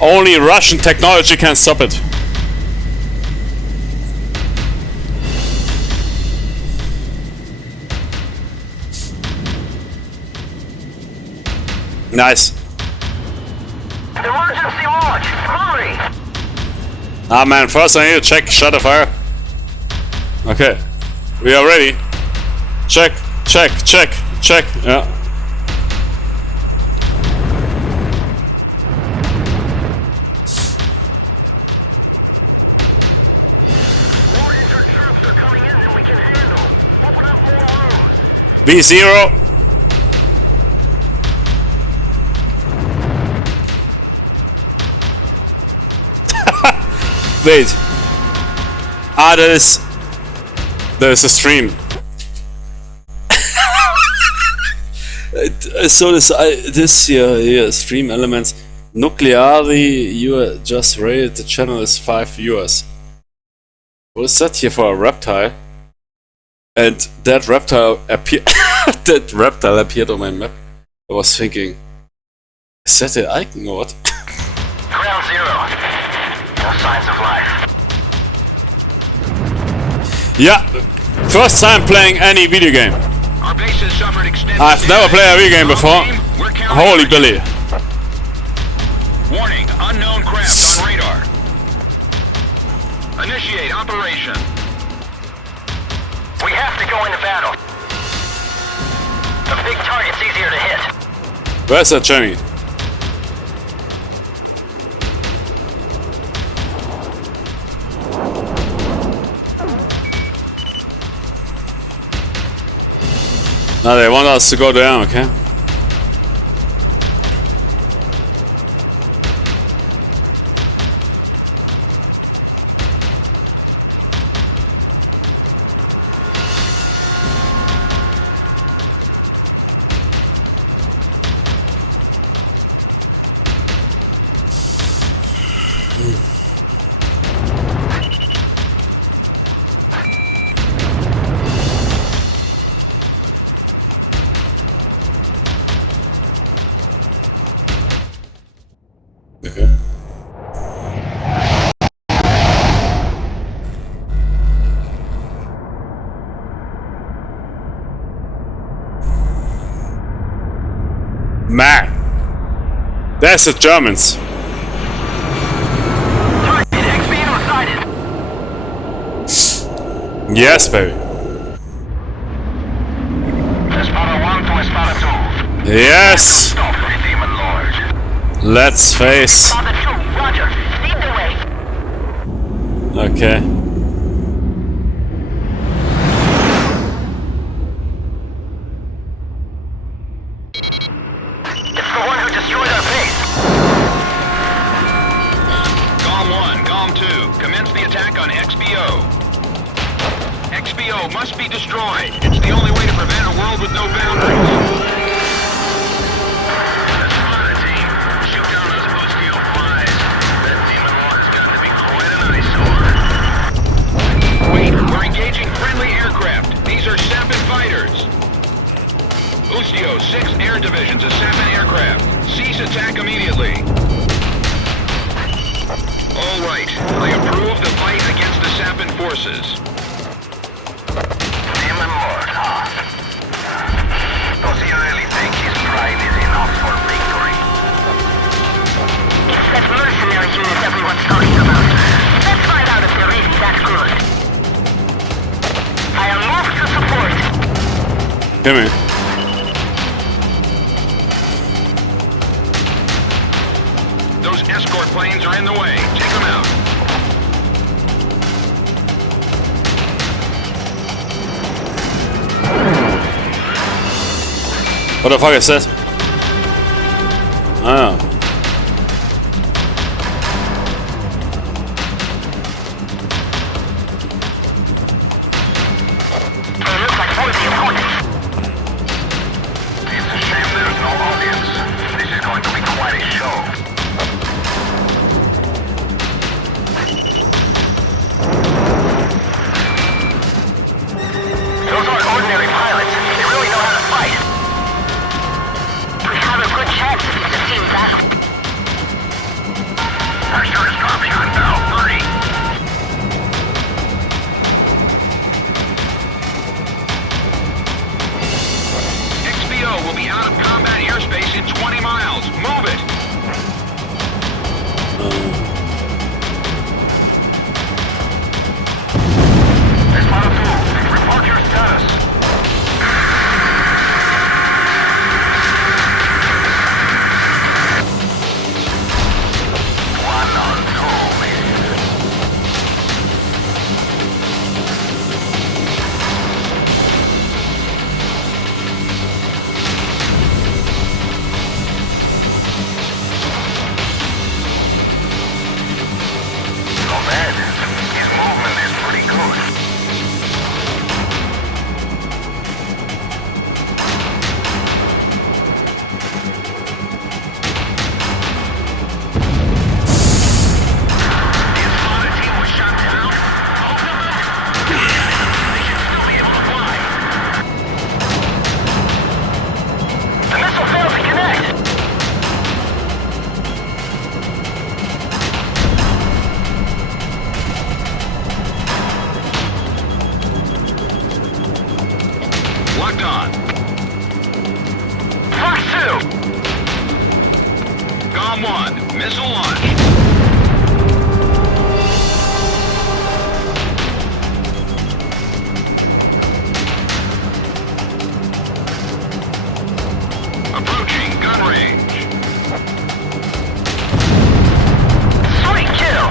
Only Russian technology can stop it. Nice. Emergency launch. Hurry. Ah man, first I need to check shadow fire. Okay. We are ready. Check, check, check, check. Yeah. More injured troops are coming in than we can handle. Open up more rooms. B0. Wait. Ah, that is a stream. So this here stream elements. Nucleari, you just rated the channel is 5 viewers. What is that here for a reptile? And that reptile appeared. That reptile appeared on my map. I was thinking, is that the icon or what? Ground zero. No signs of life. Yeah, first time playing any video game. Our base has suffered extensive I've never played a video game before. We're counting Holy Billy. Warning, unknown craft on radar. Initiate operation. We have to go into battle. The big target's easier to hit. Where's that Jenny? Now they want us to go down, okay? Okay. Man, that's the Germans. Target XBO sighted. Yes, baby. Espada 1 to Espada 2. Yes. Stop the Demon Lord. Let's face. Espada 2, roger. Lead the way. Okay. It's the one who destroyed our base. GOM 1, GOM 2, commence the attack on XBO. XBO must be destroyed. It's the only way to prevent a world with no boundaries. Espada team, shoot down those Bustio flies. That Demon Lord has got to be quite an eyesore. Wait, we're engaging friendly aircraft. These are Sapin fighters. Ustio, 6 air divisions of Sapin aircraft. Cease attack immediately. All right, I approve the fight against the Sapin forces. Demon Lord, huh? Does he really think his pride is enough for victory? It's that mercenary unit everyone's talking about. Let's find out if they're really that good. I am moved to support. Come here. Those escort planes are in the way. Take them out. What the fuck is this? Oh. It looks like one of the opponents. It's a shame there's no audience. This is going to be quite a show. Those aren't ordinary pilots. They really know how to fight. We have a good chance if it's a team battle. Our ship is dropping on now. Hurry! XBO will be out of combat airspace in 20 miles. Move it. Missile launched. Approaching gun range. Sweet kill!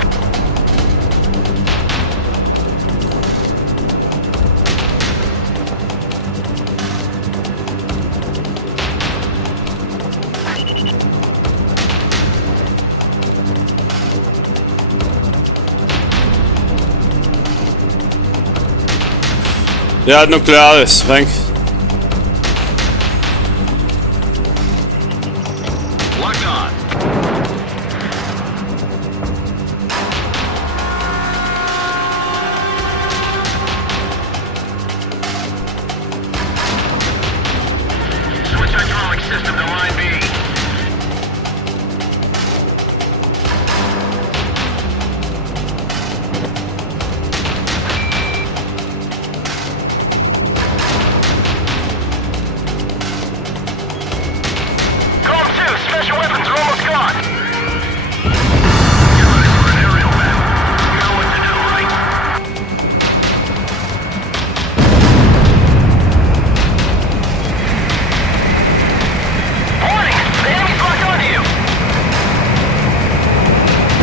Ja, nucleares, Frank. Locked on. Switch hydraulic system to line B. Column 2, special weapons are almost gone. Get ready for an aerial battle. You know what to do, right? Warning! The enemy's locked onto you!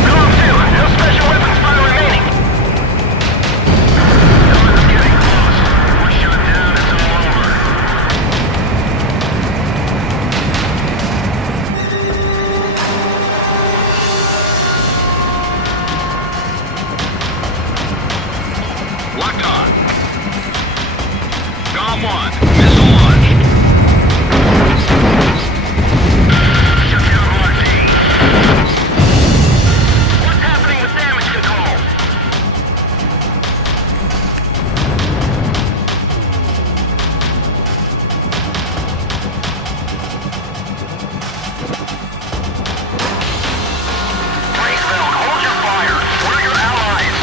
Column 2, no special weapons fire remaining. Time's getting close. We're shut down, it's all over. Locked on. Gom 1, missile launched. Shut down Mark D. What's happening with damage control? Braceville, hold your fire. We're your allies.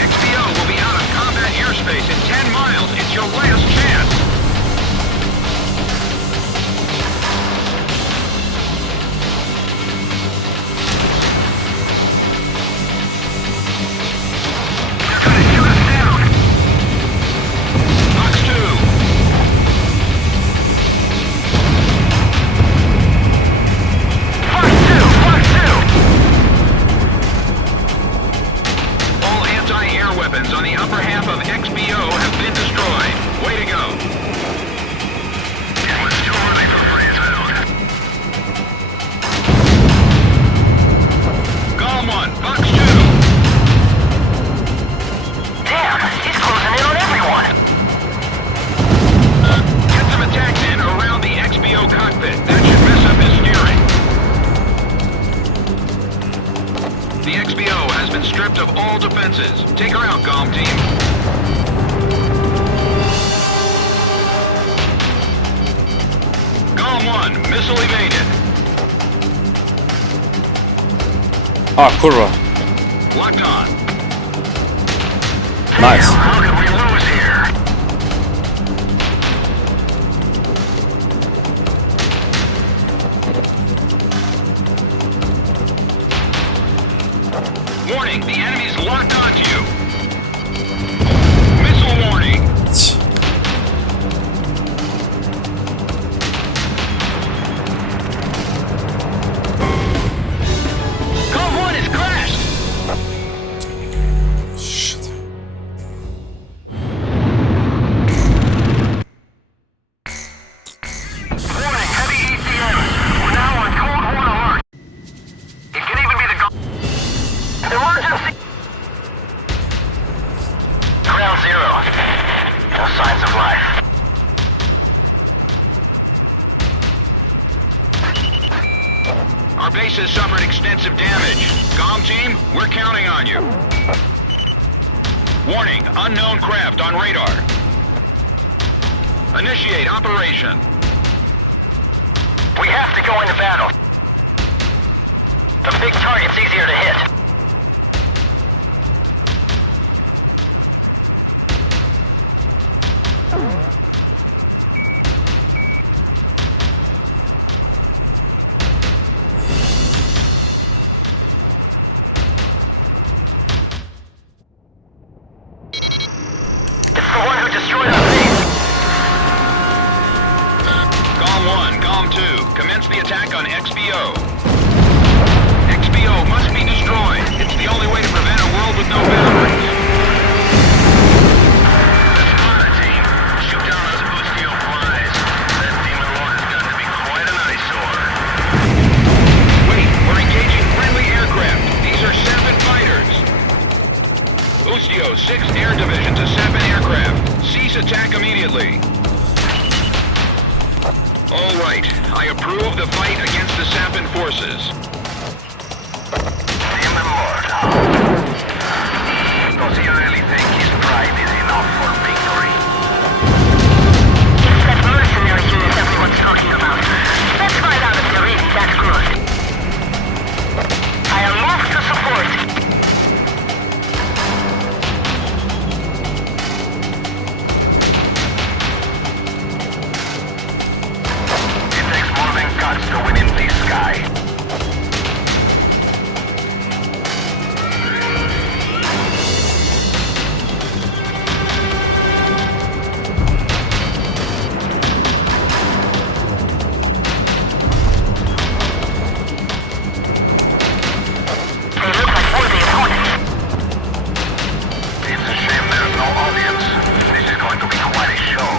XPO will be out of combat airspace in 10 miles. It's your last chance. They're gonna shoot us down. Fox 2. Fox 2! Fox 2! All anti-air weapons on the upper half of XBO have been destroyed. Way to go. It was too early for Braceville. Golem 1, Fox 2. Damn, he's closing in on everyone. Get some attacks in around the XBO cockpit. That should mess up his steering. The XBO has been stripped of all defenses. Take her out, Golem team. Golem 1, missile evaded. Ah, kurwa. Locked on. Nice. How could we lose here? Warning, the enemy's locked onto you. Missile warning. Golem 1 is crashed. Shit. Warning, heavy ECM. We're now on Cold War alert. It could even be the emergency. Ground 0. No signs of life. Our base has suffered extensive damage. Golem team, we're counting on you. Warning, unknown craft on radar. Initiate operation. We have to go into battle. The big target's easier to hit. GOM 2, commence the attack on XBO. XBO must be destroyed. It's the only way to prevent a world with no boundaries. That's fine, team. Shoot down those Ustio flies. That demon lord has got to be quite an eyesore. Wait, we're engaging friendly aircraft. These are Sapin fighters. Ustio, 6th Air Division to Sapin aircraft. Cease attack immediately. All right, I approve the fight against the Sapin forces. Demon Lord. Does he really think his pride is enough for victory? It's that mercenary unit everyone's talking about. Let's find out if they're really that good. I'll move to support. It takes more than guts to win in this sky. They look like worthy opponents. It's a shame there's no audience. This is going to be quite a show.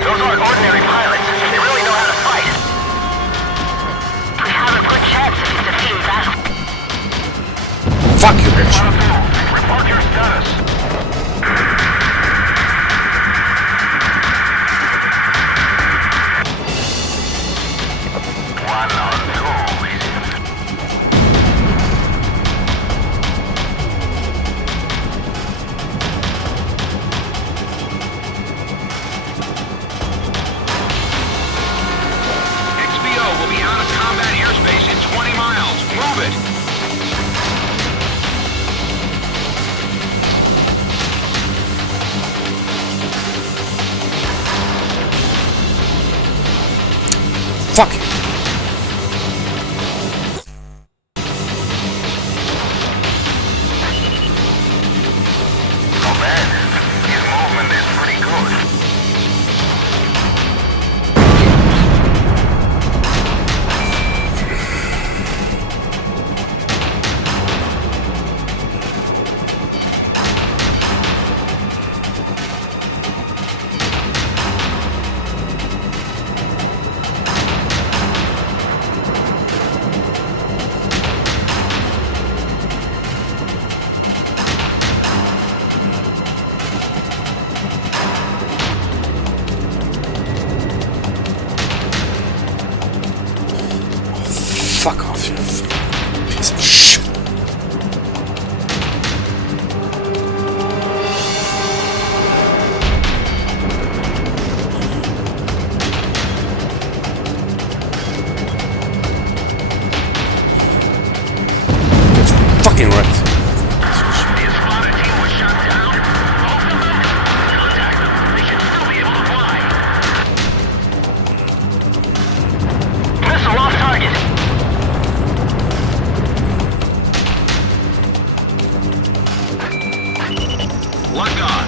Those aren't ordinary pilots. They really know how to fight. We have a good chance if it's a team battle. Fuck you, bitch. Report your status. One on two, is it? XBO will be out of combat airspace in 20 miles. Move it. Fuck. Oh man, his movement is pretty good. Fuck off, you piece of shit. Get fucking right. The Espada team was shot down. Hold them back. Contact them. They should still be able to fly. Missile off target. Lock on.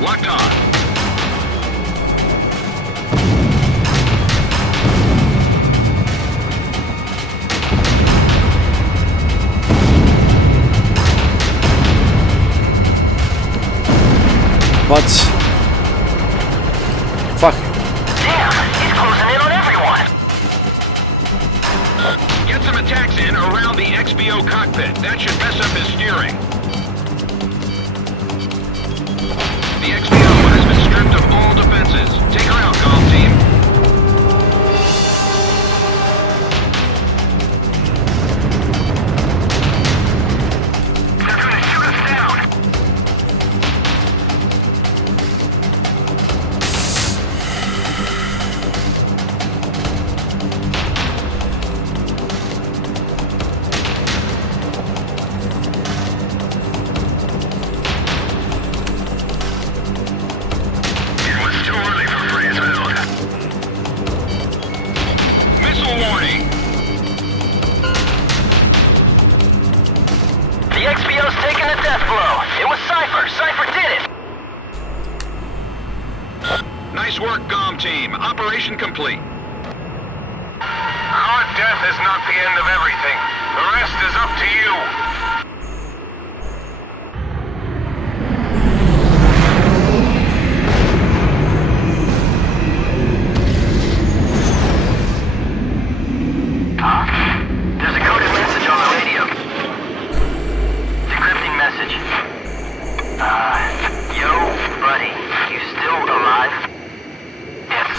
Locked on. What? Fuck. Damn, he's closing in on everyone. Get some attacks in around the XBO cockpit. That should mess up his steering. The XBO has been stripped of all defenses. Take her out, Golf Team. They're gonna shoot us down. It was too early for freeze mode. Missile warning. The XBO's taking a death blow. It was Cypher. Cypher did it. Nice work, GOM Team. Operation complete. Our death is not the end of everything. The rest is up to you. There's a coded message on the radio. Decrypting message. Yo, buddy. You still alive? Yes.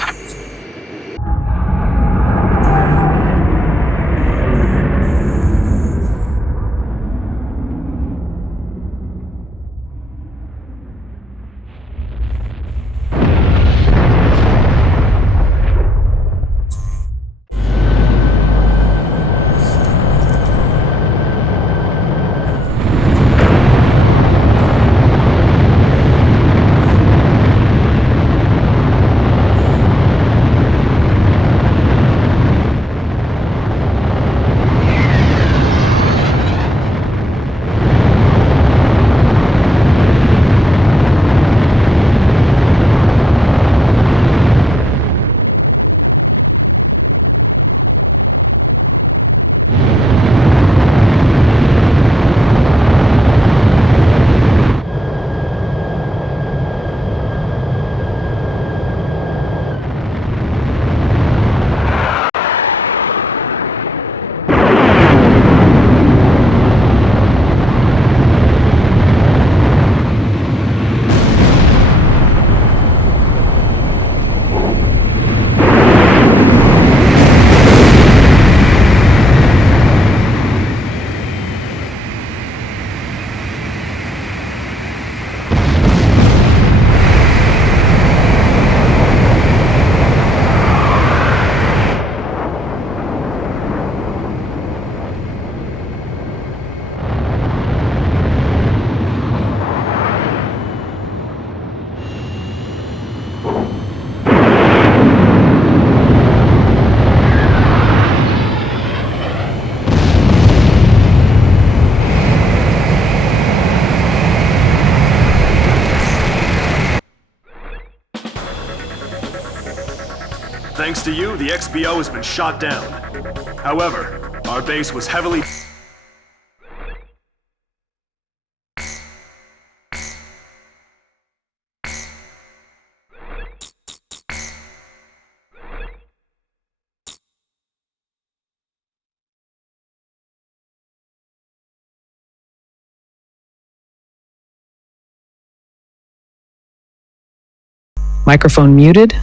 Thanks to you, the XBO has been shot down. However, our base was heavily... Microphone muted.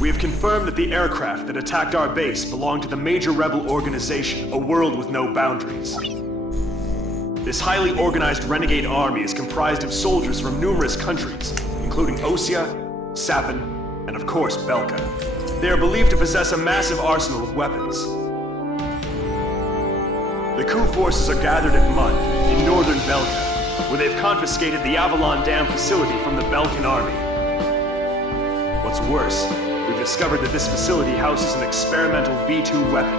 We have confirmed that the aircraft that attacked our base belonged to the major rebel organization, A World with No Boundaries. This highly organized renegade army is comprised of soldiers from numerous countries, including Osea, Sapin, and of course Belkan. They are believed to possess a massive arsenal of weapons. The coup forces are gathered at Mud, in northern Belkan, where they've confiscated the Avalon Dam facility from the Belkan army. What's worse, we've discovered that this facility houses an experimental V2 weapon.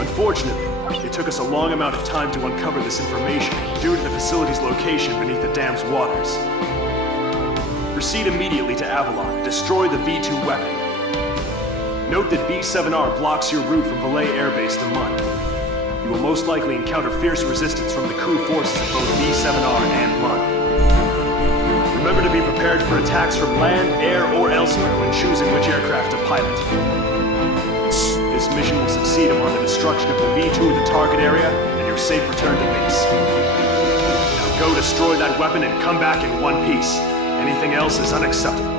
Unfortunately, it took us a long amount of time to uncover this information due to the facility's location beneath the dam's waters. Proceed immediately to Avalon and destroy the V2 weapon. Note that B7R blocks your route from Valet Air Base to Mud. You will most likely encounter fierce resistance from the coup forces of both B7R and Mud. Remember to be prepared for attacks from land, air, or elsewhere when choosing which aircraft to pilot. This mission will succeed upon the destruction of the V2 in the target area and your safe return to base. Now go destroy that weapon and come back in one piece. Anything else is unacceptable.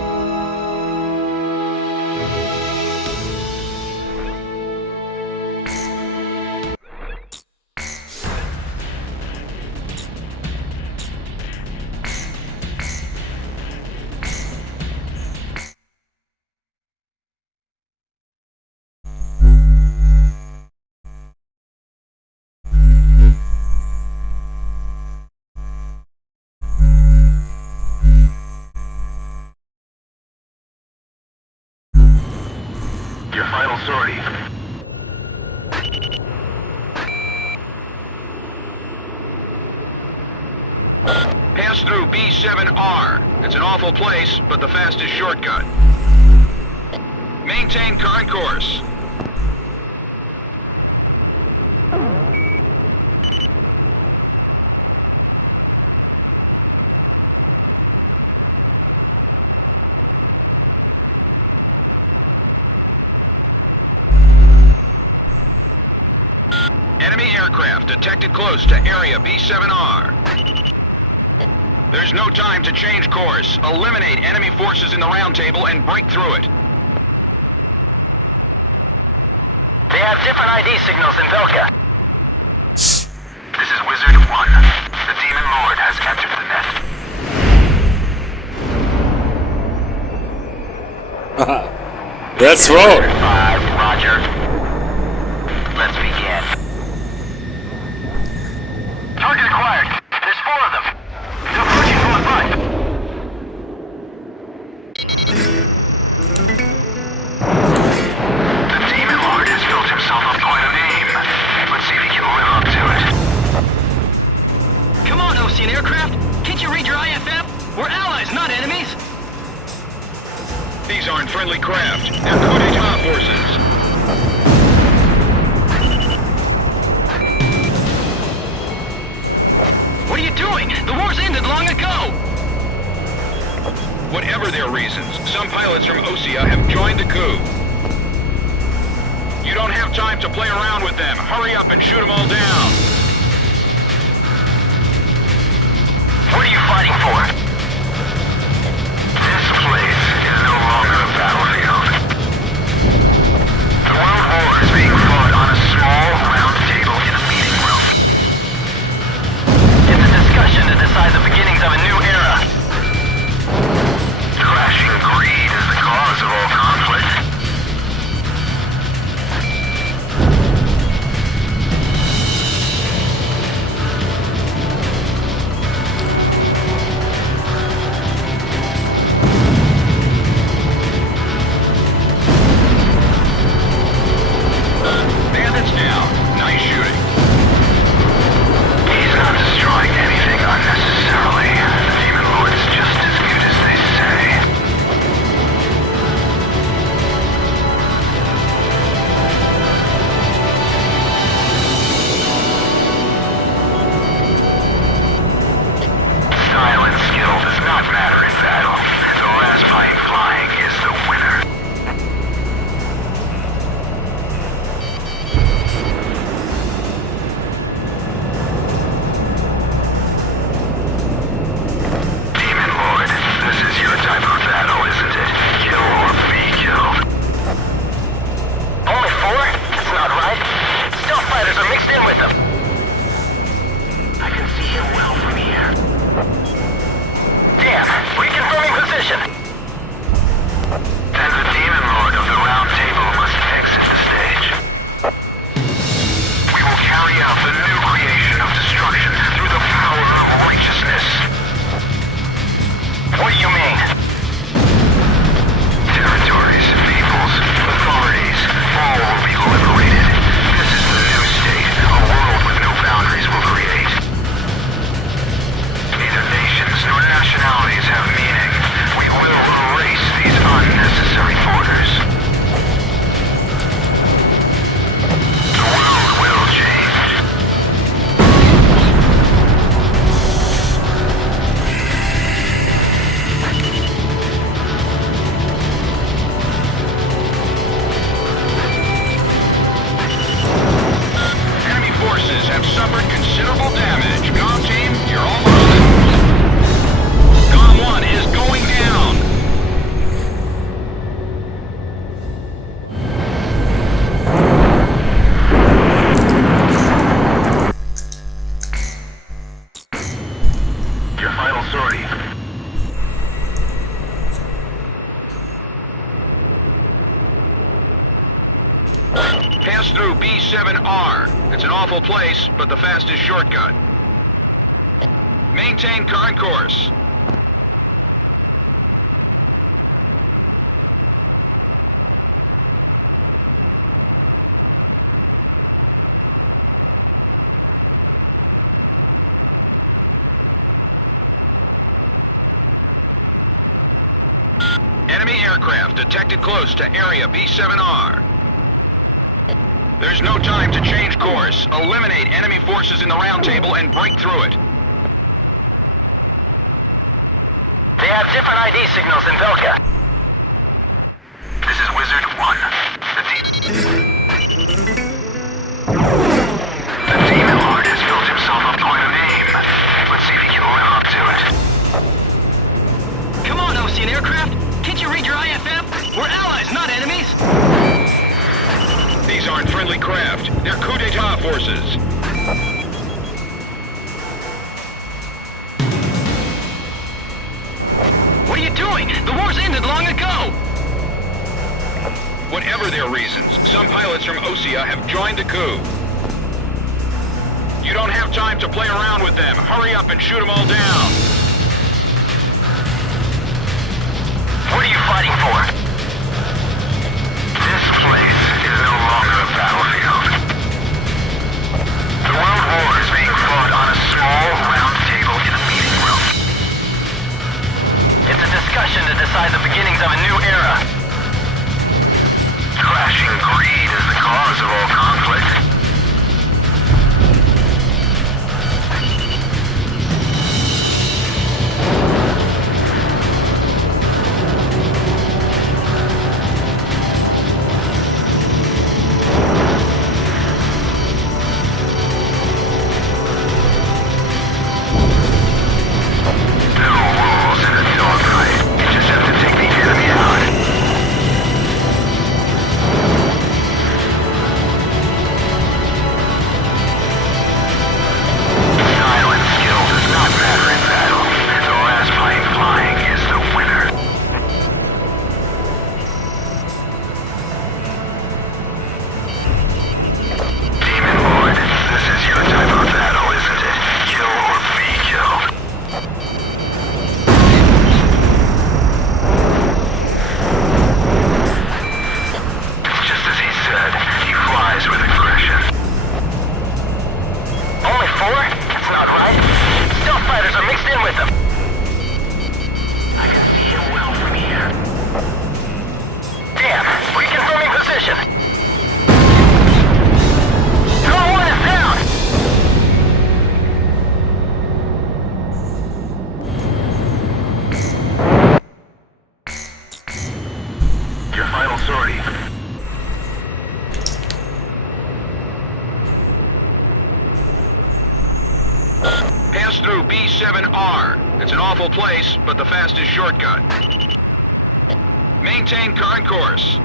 Your final sortie. Pass through B7R. It's an awful place, but the fastest shortcut. Maintain current course. Enemy aircraft detected close to area B7R. There's no time to change course. Eliminate enemy forces in the round table and break through it. They have different ID signals in Belka. This is Wizard 1. The Demon Lord has captured the nest. Let's roll! 5, Roger. Let's begin. Target acquired. There's 4 of them. They're approaching Bullet 5. The Demon Lord has built himself up quite a name. Let's see if he can live up to it. Come on, Ocean aircraft. Can't you read your IFM? We're allies, not enemies. These aren't friendly craft. They're coup d'etat forces. What are you doing? The war's ended long ago. Whatever their reasons, some pilots from Osea have joined the coup. You don't have time to play around with them. Hurry up and shoot them all down. What are you fighting for? This place is no longer a battlefield. The World War is being fought on a small round table in a meeting room. It's a discussion to decide the beginnings of a new era. Crashing greed is the cause of all conflict. Pass through B7R. It's an awful place, but the fastest shortcut. Maintain current course. Enemy aircraft detected close to area B7R. There's no time to change course. Eliminate enemy forces in the round table and break through it. They have different ID signals in Belkan. This is Wizard 1. The Demon Lord has built himself up quite a name. Let's see if he can live up to it. Come on, Ocean aircraft! Can't you read your IFF? We're allies, not enemies! These aren't friendly craft. They're coup d'etat forces. What are you doing? The war's ended long ago! Whatever their reasons, some pilots from Osea have joined the coup. You don't have time to play around with them. Hurry up and shoot them all down. What are you fighting for? This place is no longer a battlefield. The World War is being fought on a small round table in a meeting room. It's a discussion to decide the beginnings of a new era. Clashing greed is the cause of all conflict. Pass through B7R. It's an awful place, but the fastest shortcut. Maintain current course.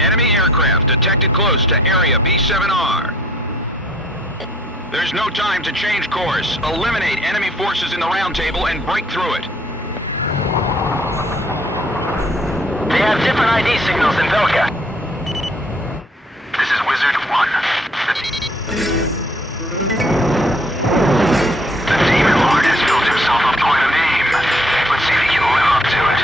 Enemy aircraft detected close to area B7R. There's no time to change course. Eliminate enemy forces in the round table and break through it. They have different ID signals in Belkan. This is Wizard 1. The Demon Lord has built himself up quite a name. Let's see if he can live up to it.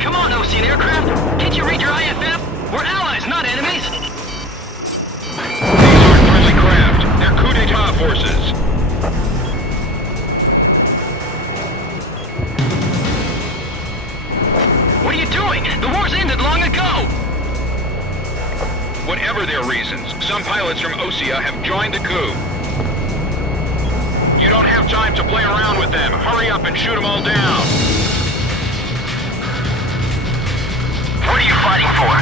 Come on, Ocean aircraft! Can't you read your IFF? We're allies, not enemies! These aren't friendly craft. They're coup d'etat forces. What are you doing? The war's ended long ago! Whatever their reasons, some pilots from Osea have joined the coup. You don't have time to play around with them. Hurry up and shoot them all down. What are you fighting for?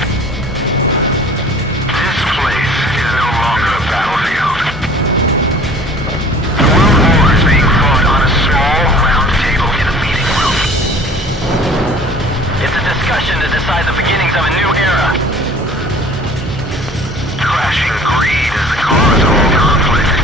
This place is no longer a battlefield. The World War is being fought on a small round table in a meeting room. It's a discussion to decide the beginning of a new era. Crashing greed is the cause of all conflict.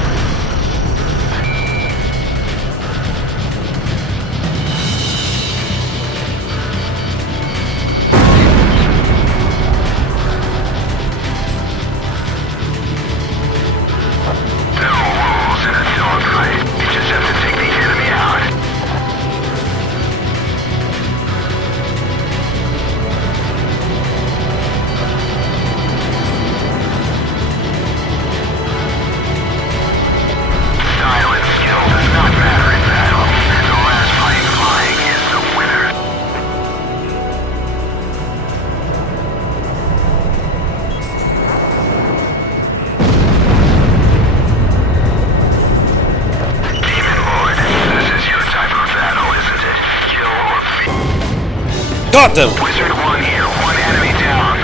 No rules in a dogfight. You just have to take the enemy out. Style and skill does not matter in battle. The last plane flying is the winner. Demon Lord, this is your type of battle, isn't it? Kill or feed. Got them! Wizard 1 here, one enemy down.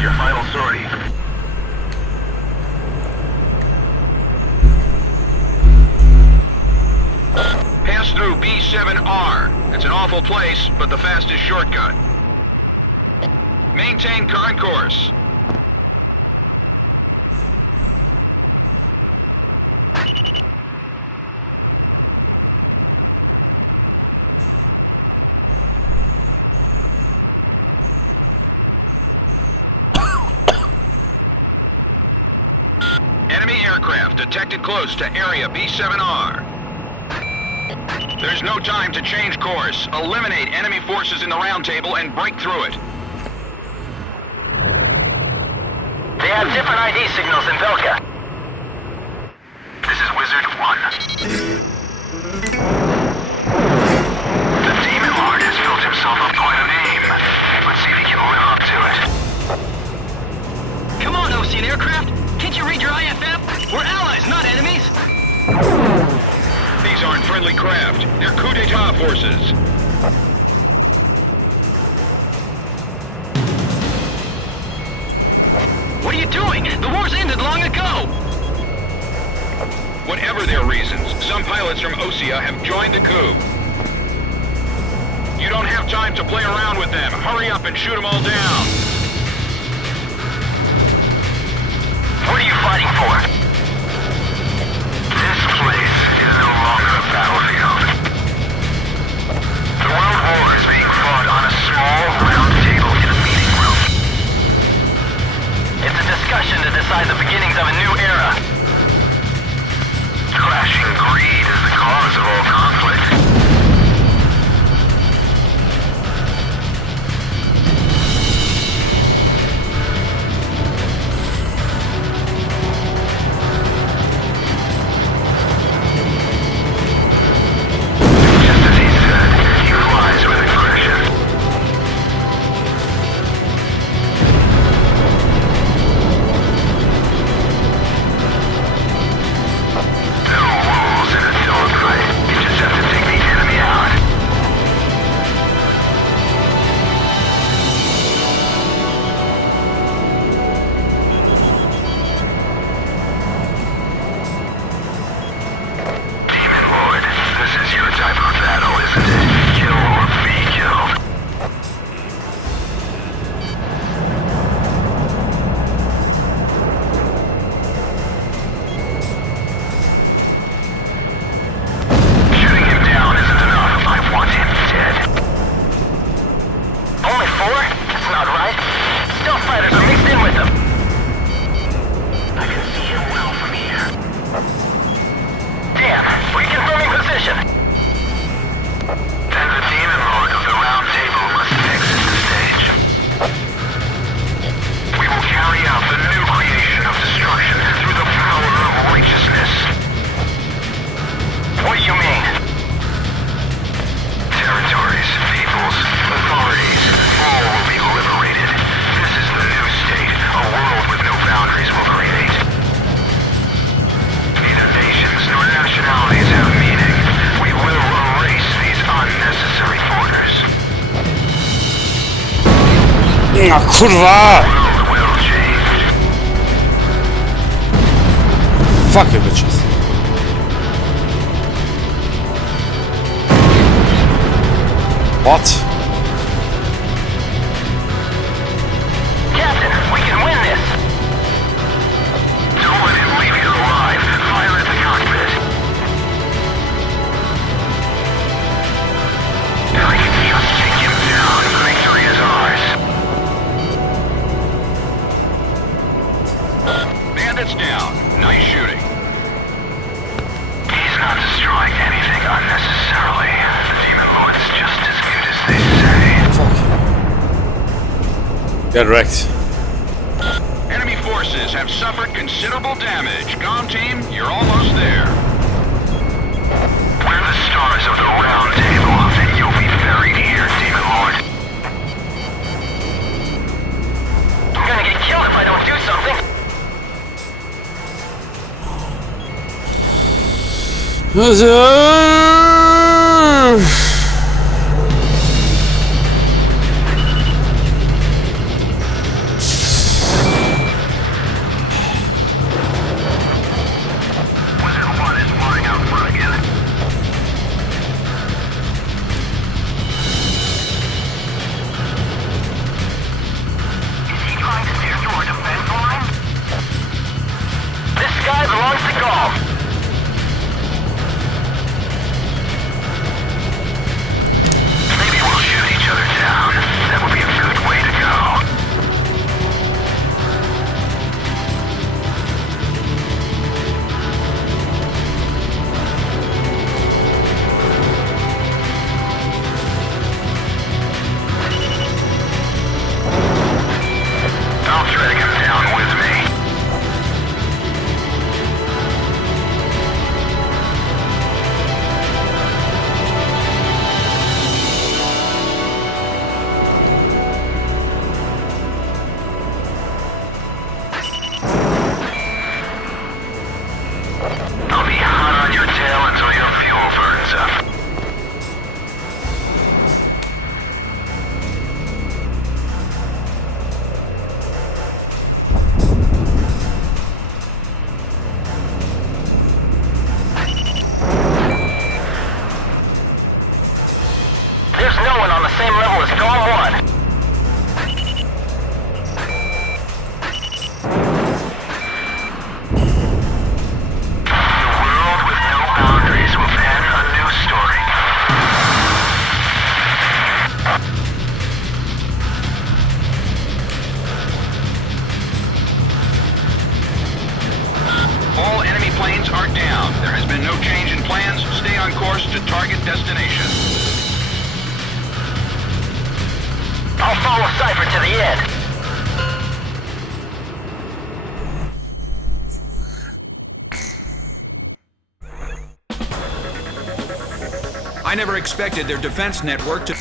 Your final sortie. Pass through B7R. It's an awful place, but the fastest shortcut. Maintain current course. Enemy aircraft detected close to area B7R. There's no time to change course. Eliminate enemy forces in the round table and break through it. They have different ID signals in Belkan. This is Wizard 1. The Demon Lord has built himself up quite a name. Let's see if he can live up to it. Come on, Ocean aircraft. Can't you read your IFF? We're allies, not enemies. These aren't friendly craft. They're coup d'etat forces. What are you doing? The war's ended long ago. Whatever their reasons, some pilots from Osea have joined the coup. You don't have time to play around with them. Hurry up and shoot them all down. What are you fighting for? This place is no longer a battlefield. The World War is being fought on a small round table in a meeting room. It's a discussion to decide the beginnings of a new era. Crashing greed is the cause of all conflict. Just as he said, he flies with aggression. No rules in a dogfight. You just have to take the enemy out. Demon Lord, this is your type of battle, isn't it? Kill or be killed. Shooting him down isn't enough. I want him dead. Only 4? That's not right. Stealth fighters are mixed in with them. I can see him well from here. Damn, reconfirming position. Then the Demon Lord of the Round Table must exit the stage. We will carry out the new creation of destruction through the power of righteousness. What do you mean? Territories, peoples, authorities, all will be liberated. This is the new state, a world with no boundaries will create. Neither nations nor nationalities have meaning. We will erase these unnecessary borders. Kurwa! The world will change. Fuck you bitches. What? Captain, we can win this! Don't let him leave here alive. Fire at the cockpit. If I can just take him down, victory is ours. Bandits down. Nice shooting. He's not destroying anything unnecessarily. The Demon Lord's just as good as they say. Get wrecked. Enemy forces have suffered considerable damage. GOM team, you're almost there. We're the stars of the round table, and you'll be buried here, Demon Lord. I'm gonna get killed if I don't do something! Wizard 1 is flying out front again. Is he trying to steer through our defense line? This sky belongs to Golf. Maybe we'll shoot each other down. That would be a good way to go. I'll drag him down with me. I'll be hot on your tail until your fuel burns up. There's no one on the same level as Golem 1. The world with no boundaries will pen a new story. All enemy planes are down. There has been no change in plans. Stay on course to target destination. I'll follow Cypher to the end. I never expected their defense network to...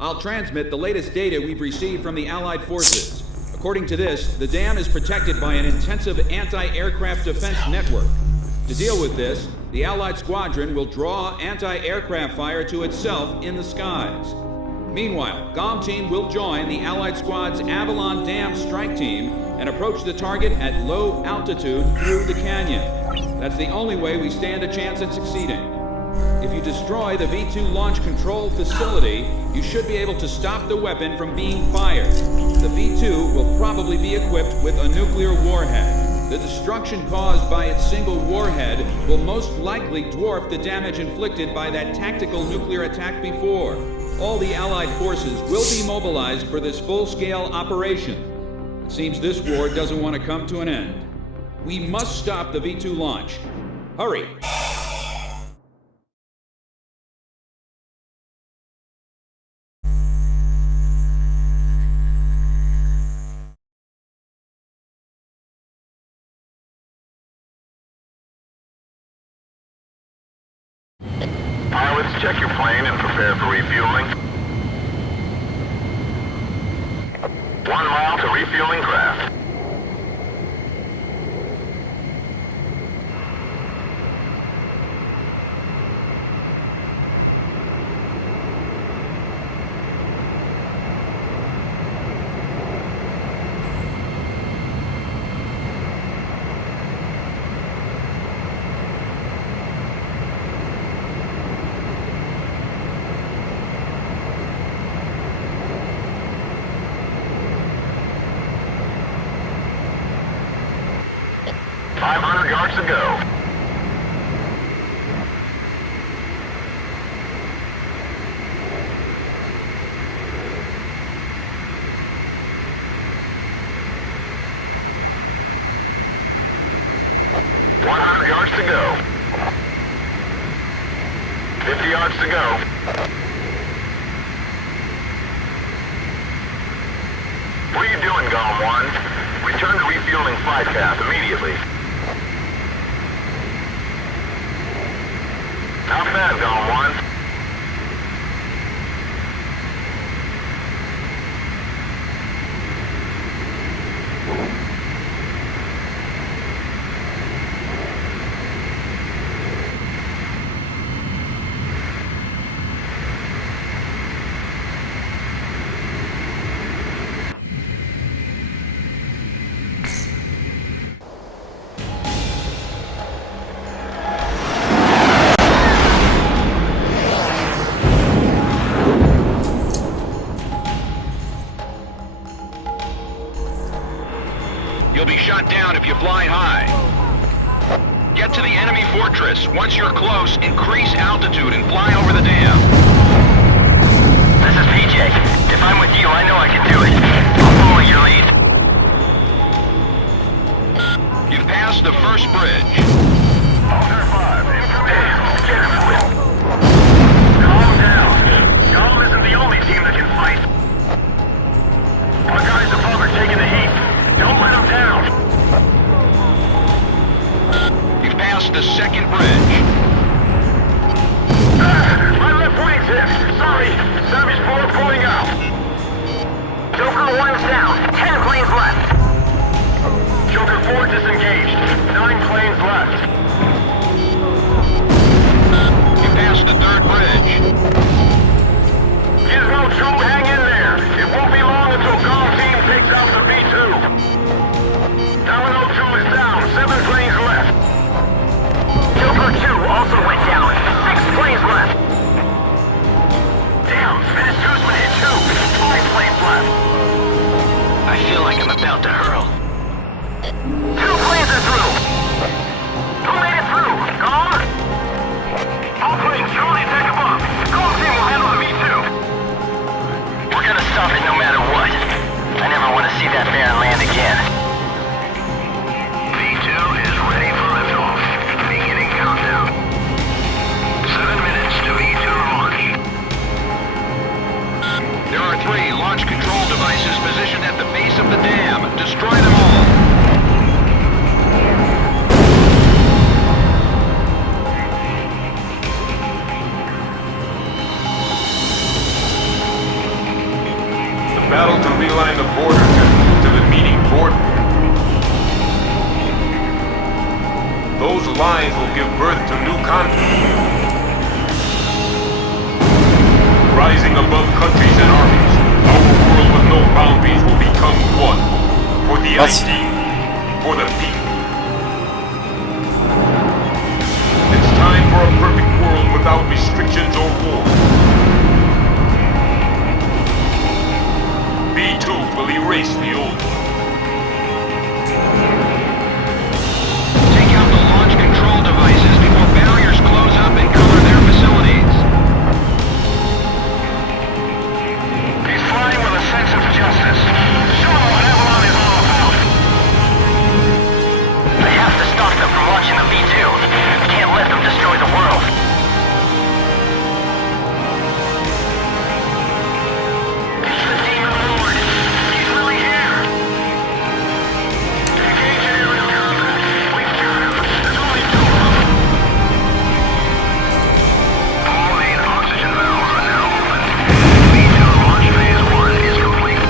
I'll transmit the latest data we've received from the Allied forces. According to this, the dam is protected by an intensive anti-aircraft defense network. To deal with this, the Allied squadron will draw anti-aircraft fire to itself in the skies. Meanwhile, GOM team will join the Allied squad's Avalon Dam strike team and approach the target at low altitude through the canyon. That's the only way we stand a chance at succeeding. If you destroy the V2 launch control facility, you should be able to stop the weapon from being fired. The V2 will probably be equipped with a nuclear warhead. The destruction caused by its single warhead will most likely dwarf the damage inflicted by that tactical nuclear attack before. All the Allied forces will be mobilized for this full-scale operation. It seems this war doesn't want to come to an end. We must stop the V2 launch. Hurry! Pilots, check your plane and prepare for refueling. 1 mile to refueling craft. Yards to go. Yards to go. 50 yards to go. What are you doing, Golem 1? Return to refueling flight path immediately. Not bad, Golem 1. You'll be shot down if you fly high. Get to the enemy fortress. Once you're close, increase altitude and fly over the dam. This is PJ. If I'm with you, I know I can do it. I'll follow your lead. You've passed the first bridge. Alder 5, incoming. Get him, Will. Calm down. Golem isn't the only team that can fight. Our guys above are taking the heat. Don't let them down! You've passed the second bridge. My left wing's hit! Sorry! Savage 4 pulling out! Joker 1's down. 10 planes left. Joker 4 disengaged. 9 planes left. You passed the third bridge. Gizmo 2, hang in there! It won't be long until Golem Team takes out the B-2. Domino 2 is down. 7 planes left. Joker 2 also went down. 6 planes left. Damn, Menace 2's been hit too. 5 planes left. I feel like I'm about to hurl. 2 planes are through. Who made it through? Golem? All planes, Charlie attack above. Golem Team will handle the B-2. We're gonna stop it no matter what. I never want to see that Baron land again. B-2 is ready for liftoff. Beginning countdown. 7 minutes to B-2 launch. There are 3 launch control devices positioned at the base of the dam. Destroy them all. The battle to realign the border to the meeting border. Those lines will give birth to new conflicts. Rising above countries and armies, our world with no boundaries will become one. For the idea, for the people. It's time for a perfect world without restrictions or war. B2 will erase the old one. Take out the launch control devices before barriers close up and cover their facilities. He's flying with a sense of justice. Show him what Avalon is all about. They have to stop them from launching the V2. Can't let them destroy the world. It's the Demon Lord. He's really here. Engage in aerial combat. We've got him. There's only 2 of them. All main oxygen valves are now open. B2 launch phase 1 is complete.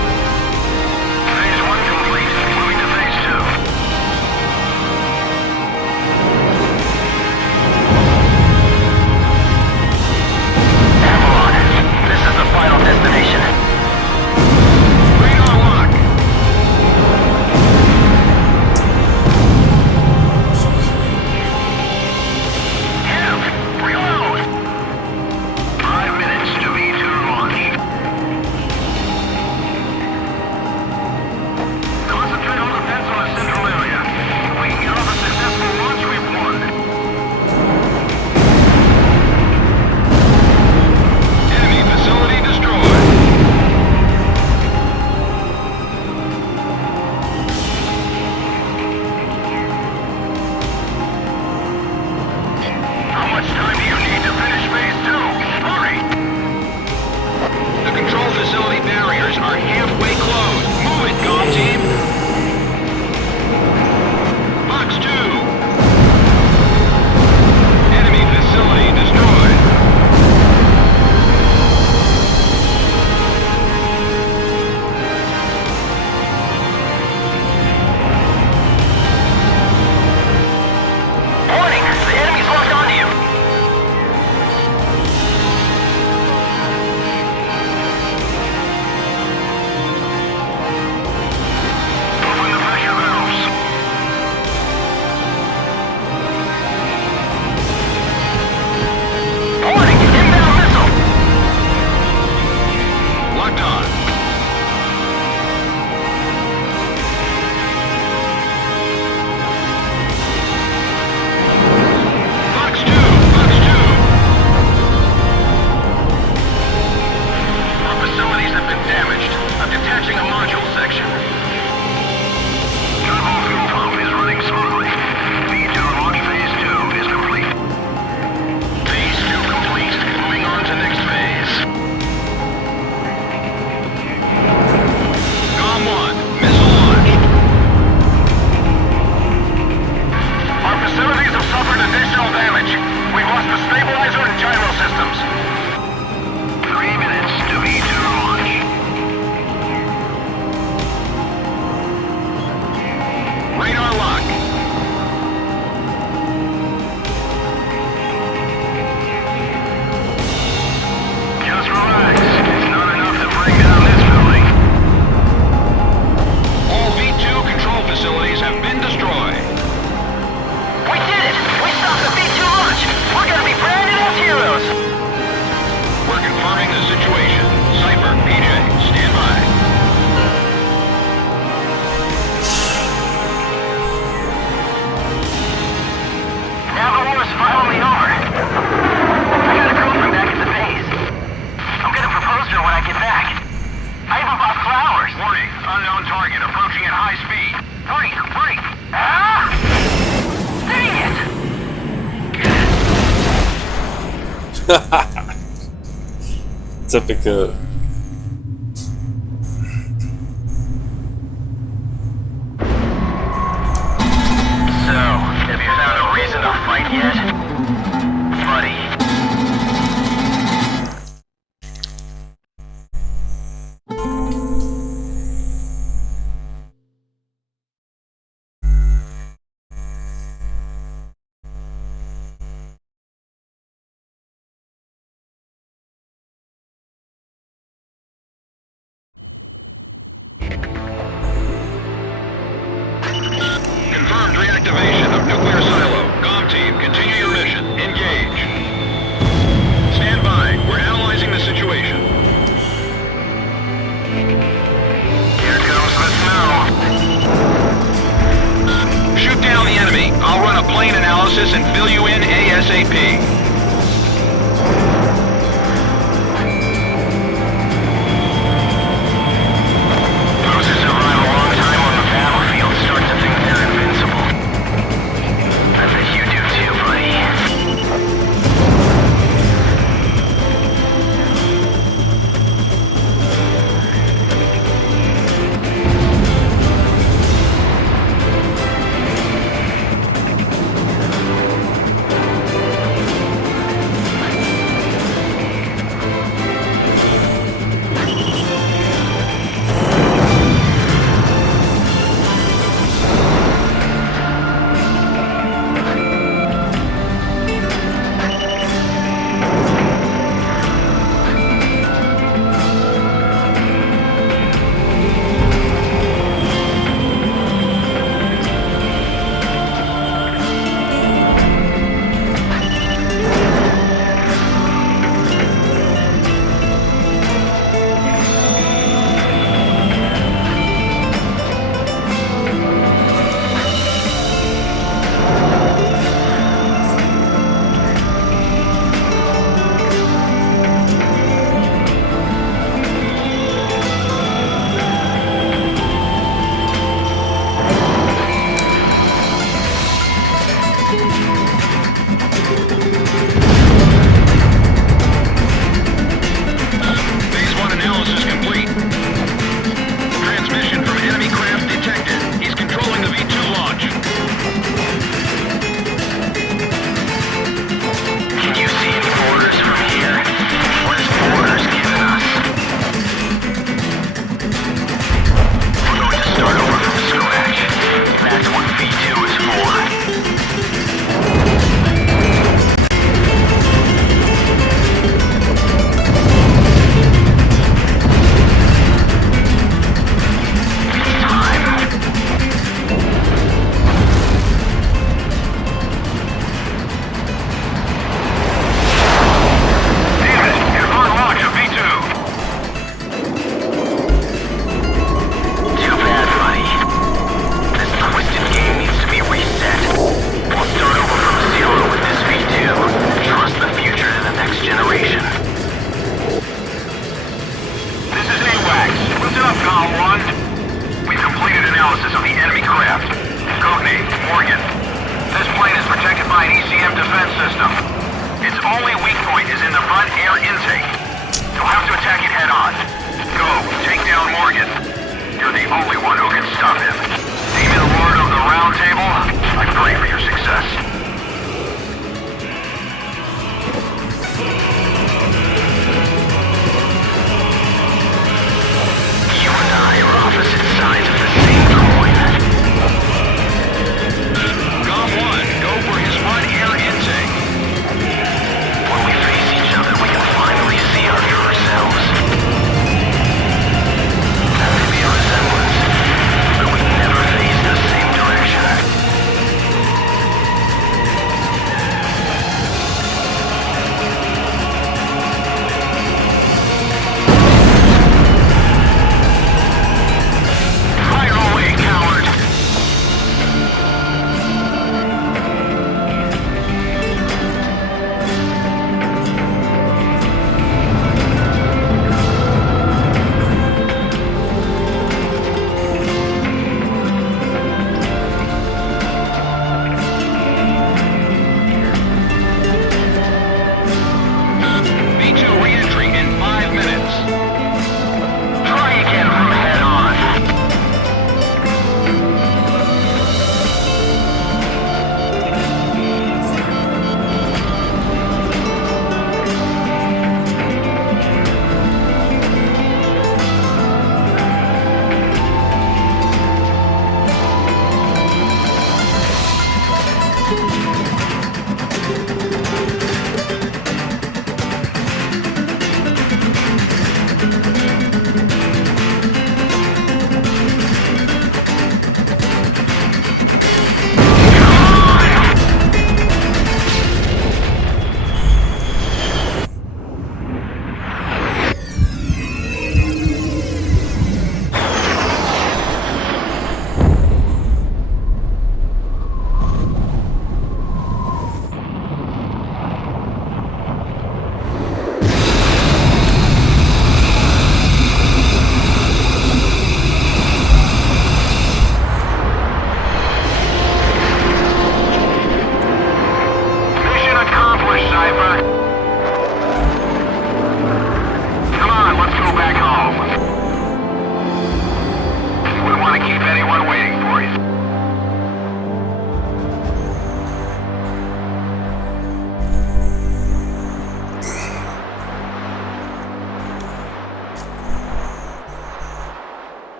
Stabilizer and gyro systems. 3 minutes to V2 launch. Radar lock. Just relax. It's not enough to bring down this building. All V2 control facilities have been destroyed. We did it! We stopped the V2 launch! We're gonna be branded as heroes! We're confirming the situation. Cypher, PJ, stand by. Now the war is finally over. I got a girlfriend back at the base. I'm gonna propose to her when I get back. I even bought flowers. Warning, unknown target approaching at high speed. Break! Break! Ah! Dang it! Typical. So, have you found a reason to fight yet? Buddy. Confirmed reactivation of nuclear silo. GOM team, continue your mission. Engage. Stand by. We're analyzing the situation. Here comes the snow. Shoot down the enemy. I'll run a plane analysis and fill you in ASAP. Those who survive a long time on the battlefield start to think they're invincible. I bet you do too, buddy.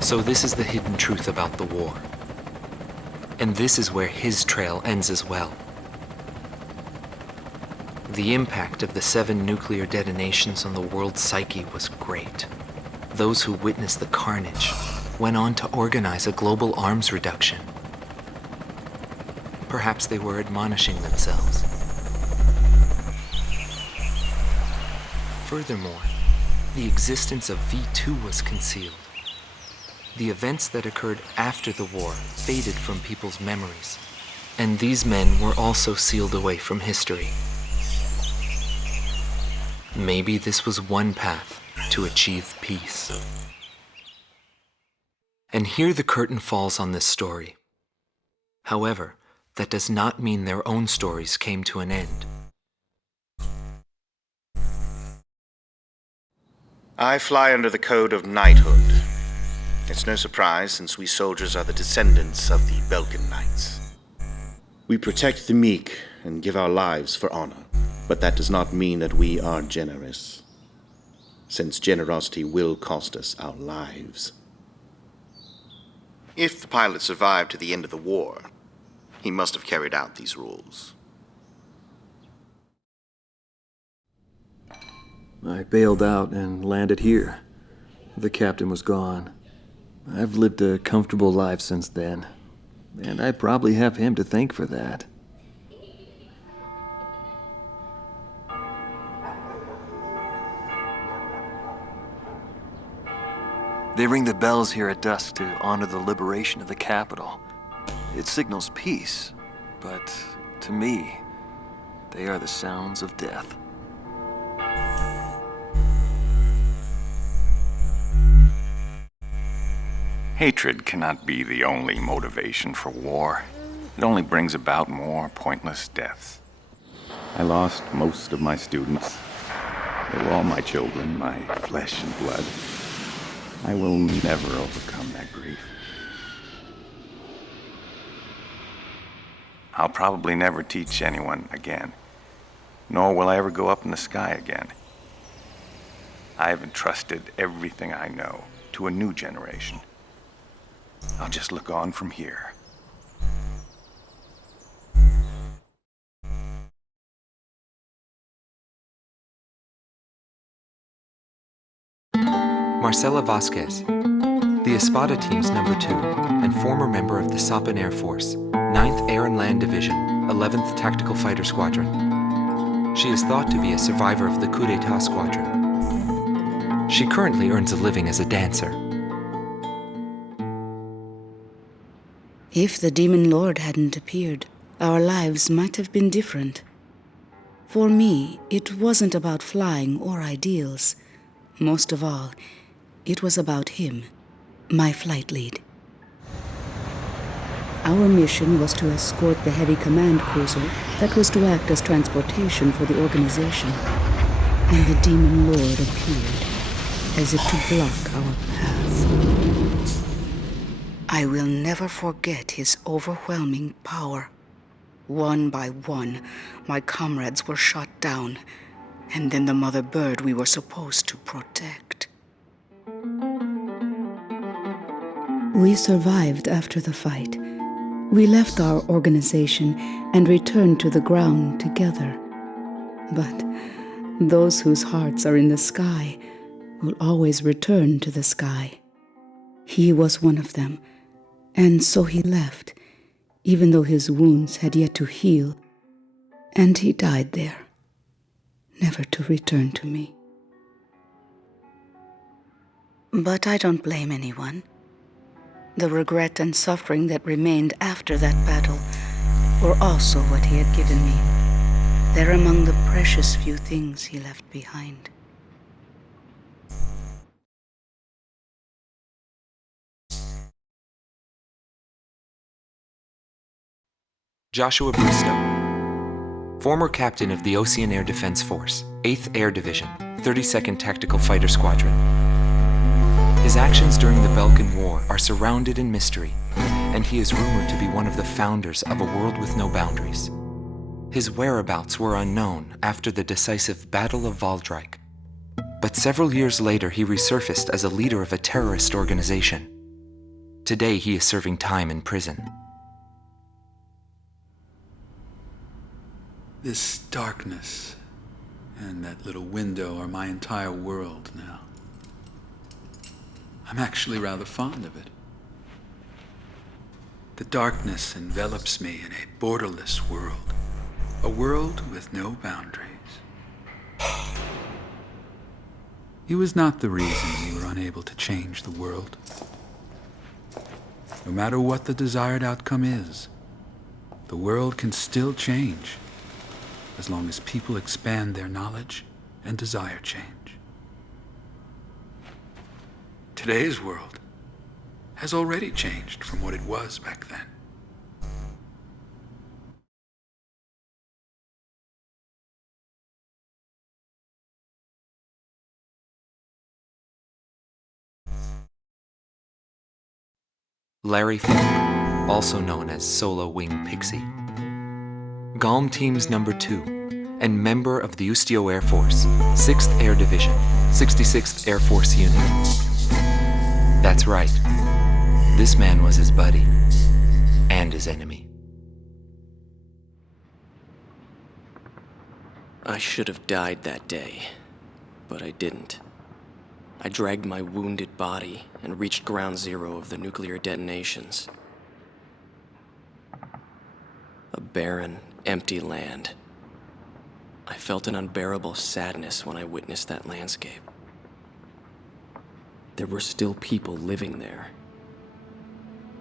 So this is the hidden truth about the war. And this is where his trail ends as well. The impact of the 7 nuclear detonations on the world's psyche was great. Those who witnessed the carnage went on to organize a global arms reduction. Perhaps they were admonishing themselves. Furthermore, the existence of V2 was concealed. The events that occurred after the war faded from people's memories, and these men were also sealed away from history. Maybe this was one path to achieve peace. And here the curtain falls on this story. However, that does not mean their own stories came to an end. I fly under the code of knighthood. It's no surprise, since we soldiers are the descendants of the Belkan Knights. We protect the meek and give our lives for honor, but that does not mean that we are generous, since generosity will cost us our lives. If the pilot survived to the end of the war, he must have carried out these rules. I bailed out and landed here. The captain was gone. I've lived a comfortable life since then, and I probably have him to thank for that. They ring the bells here at dusk to honor the liberation of the capital. It signals peace, but to me, they are the sounds of death. Hatred cannot be the only motivation for war. It only brings about more pointless deaths. I lost most of my students. They were all my children, my flesh and blood. I will never overcome that grief. I'll probably never teach anyone again, nor will I ever go up in the sky again. I have entrusted everything I know to a new generation. I'll just look on from here. Marcela Vasquez, the Espada Team's number 2 and former member of the Sapan Air Force, 9th Air and Land Division, 11th Tactical Fighter Squadron. She is thought to be a survivor of the coup d'etat squadron. She currently earns a living as a dancer. If the Demon Lord hadn't appeared, our lives might have been different. For me, it wasn't about flying or ideals. Most of all, it was about him, my flight lead. Our mission was to escort the heavy command cruiser that was to act as transportation for the organization. And the Demon Lord appeared, as if to block our path. I will never forget his overwhelming power. One by one, my comrades were shot down, and then the mother bird we were supposed to protect. We survived after the fight. We left our organization and returned to the ground together. But those whose hearts are in the sky will always return to the sky. He was one of them, and so he left, even though his wounds had yet to heal, and he died there, never to return to me. But I don't blame anyone. The regret and suffering that remained after that battle were also what he had given me. They're among the precious few things he left behind. Joshua Bristow, former captain of the Ocean Air Defense Force, 8th Air Division, 32nd Tactical Fighter Squadron. His actions during the Belkan War are surrounded in mystery, and he is rumored to be one of the founders of a world with no boundaries. His whereabouts were unknown after the decisive Battle of Valdreich, but several years later he resurfaced as a leader of a terrorist organization. Today he is serving time in prison. This darkness and that little window are my entire world now. I'm actually rather fond of it. The darkness envelops me in a borderless world, a world with no boundaries. He was not the reason we were unable to change the world. No matter what the desired outcome is, the world can still change, as long as people expand their knowledge and desire change. Today's world has already changed from what it was back then. Larry Falk, also known as Solo Wing Pixie. GALM Team's number 2, and member of the Ustio Air Force, 6th Air Division, 66th Air Force Unit. That's right. This man was his buddy, and his enemy. I should have died that day, but I didn't. I dragged my wounded body and reached ground zero of the nuclear detonations. A barren, empty land. I felt an unbearable sadness when I witnessed that landscape. There were still people living there.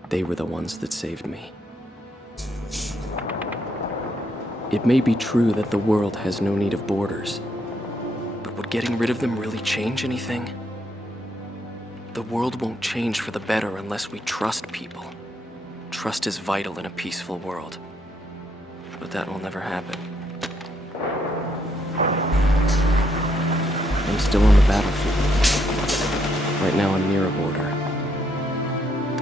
They were the ones that saved me. It may be true that the world has no need of borders, but would getting rid of them really change anything? The world won't change for the better unless we trust people. Trust is vital in a peaceful world. But that will never happen. I'm still on the battlefield. Right now I'm near a border.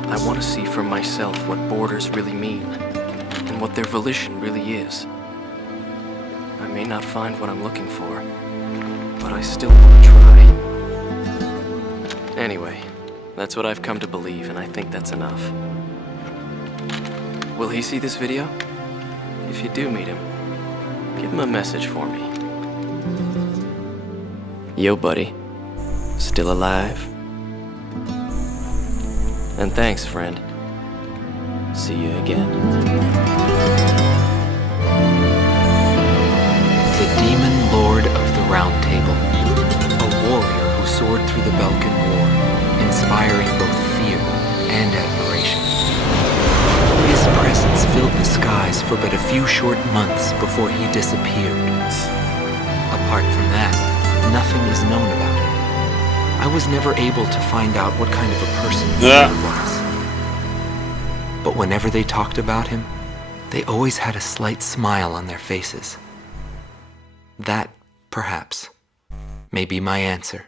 I want to see for myself what borders really mean, and what their volition really is. I may not find what I'm looking for, but I still want to try. Anyway, that's what I've come to believe, and I think that's enough. Will he see this video? If you do meet him, give him a message for me. Yo, buddy. Still alive? And thanks, friend. See you again. The Demon Lord of the Round Table. A warrior who soared through the Belkan War, inspiring both fear and admiration. His presence filled the skies for but a few short months before he disappeared. Apart from that, nothing is known about him. I was never able to find out what kind of a person he was. But whenever they talked about him, they always had a slight smile on their faces. That, perhaps, may be my answer.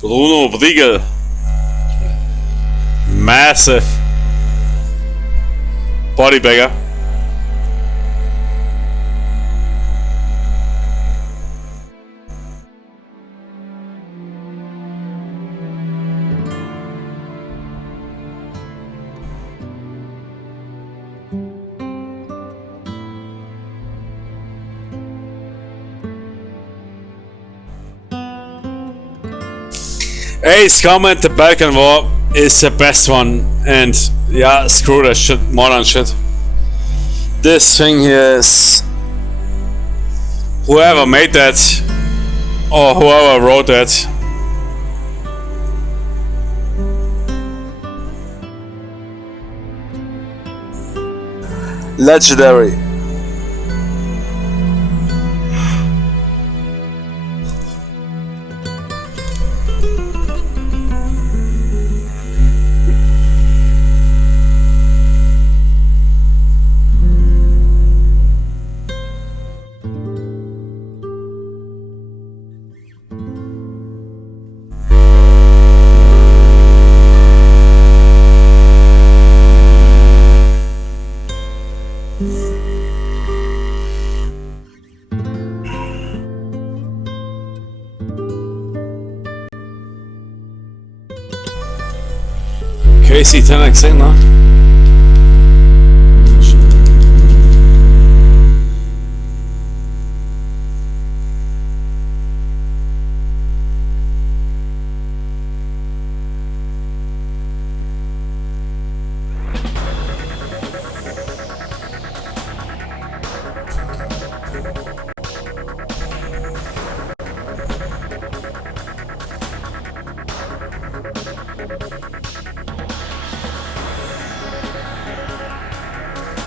Bruno Briegel. Massive body bagger. Ace comment, the Belkan War is the best one, and yeah, screw that shit, modern shit. This thing here is... whoever made that, or whoever wrote that, legendary. KC 10x, ne?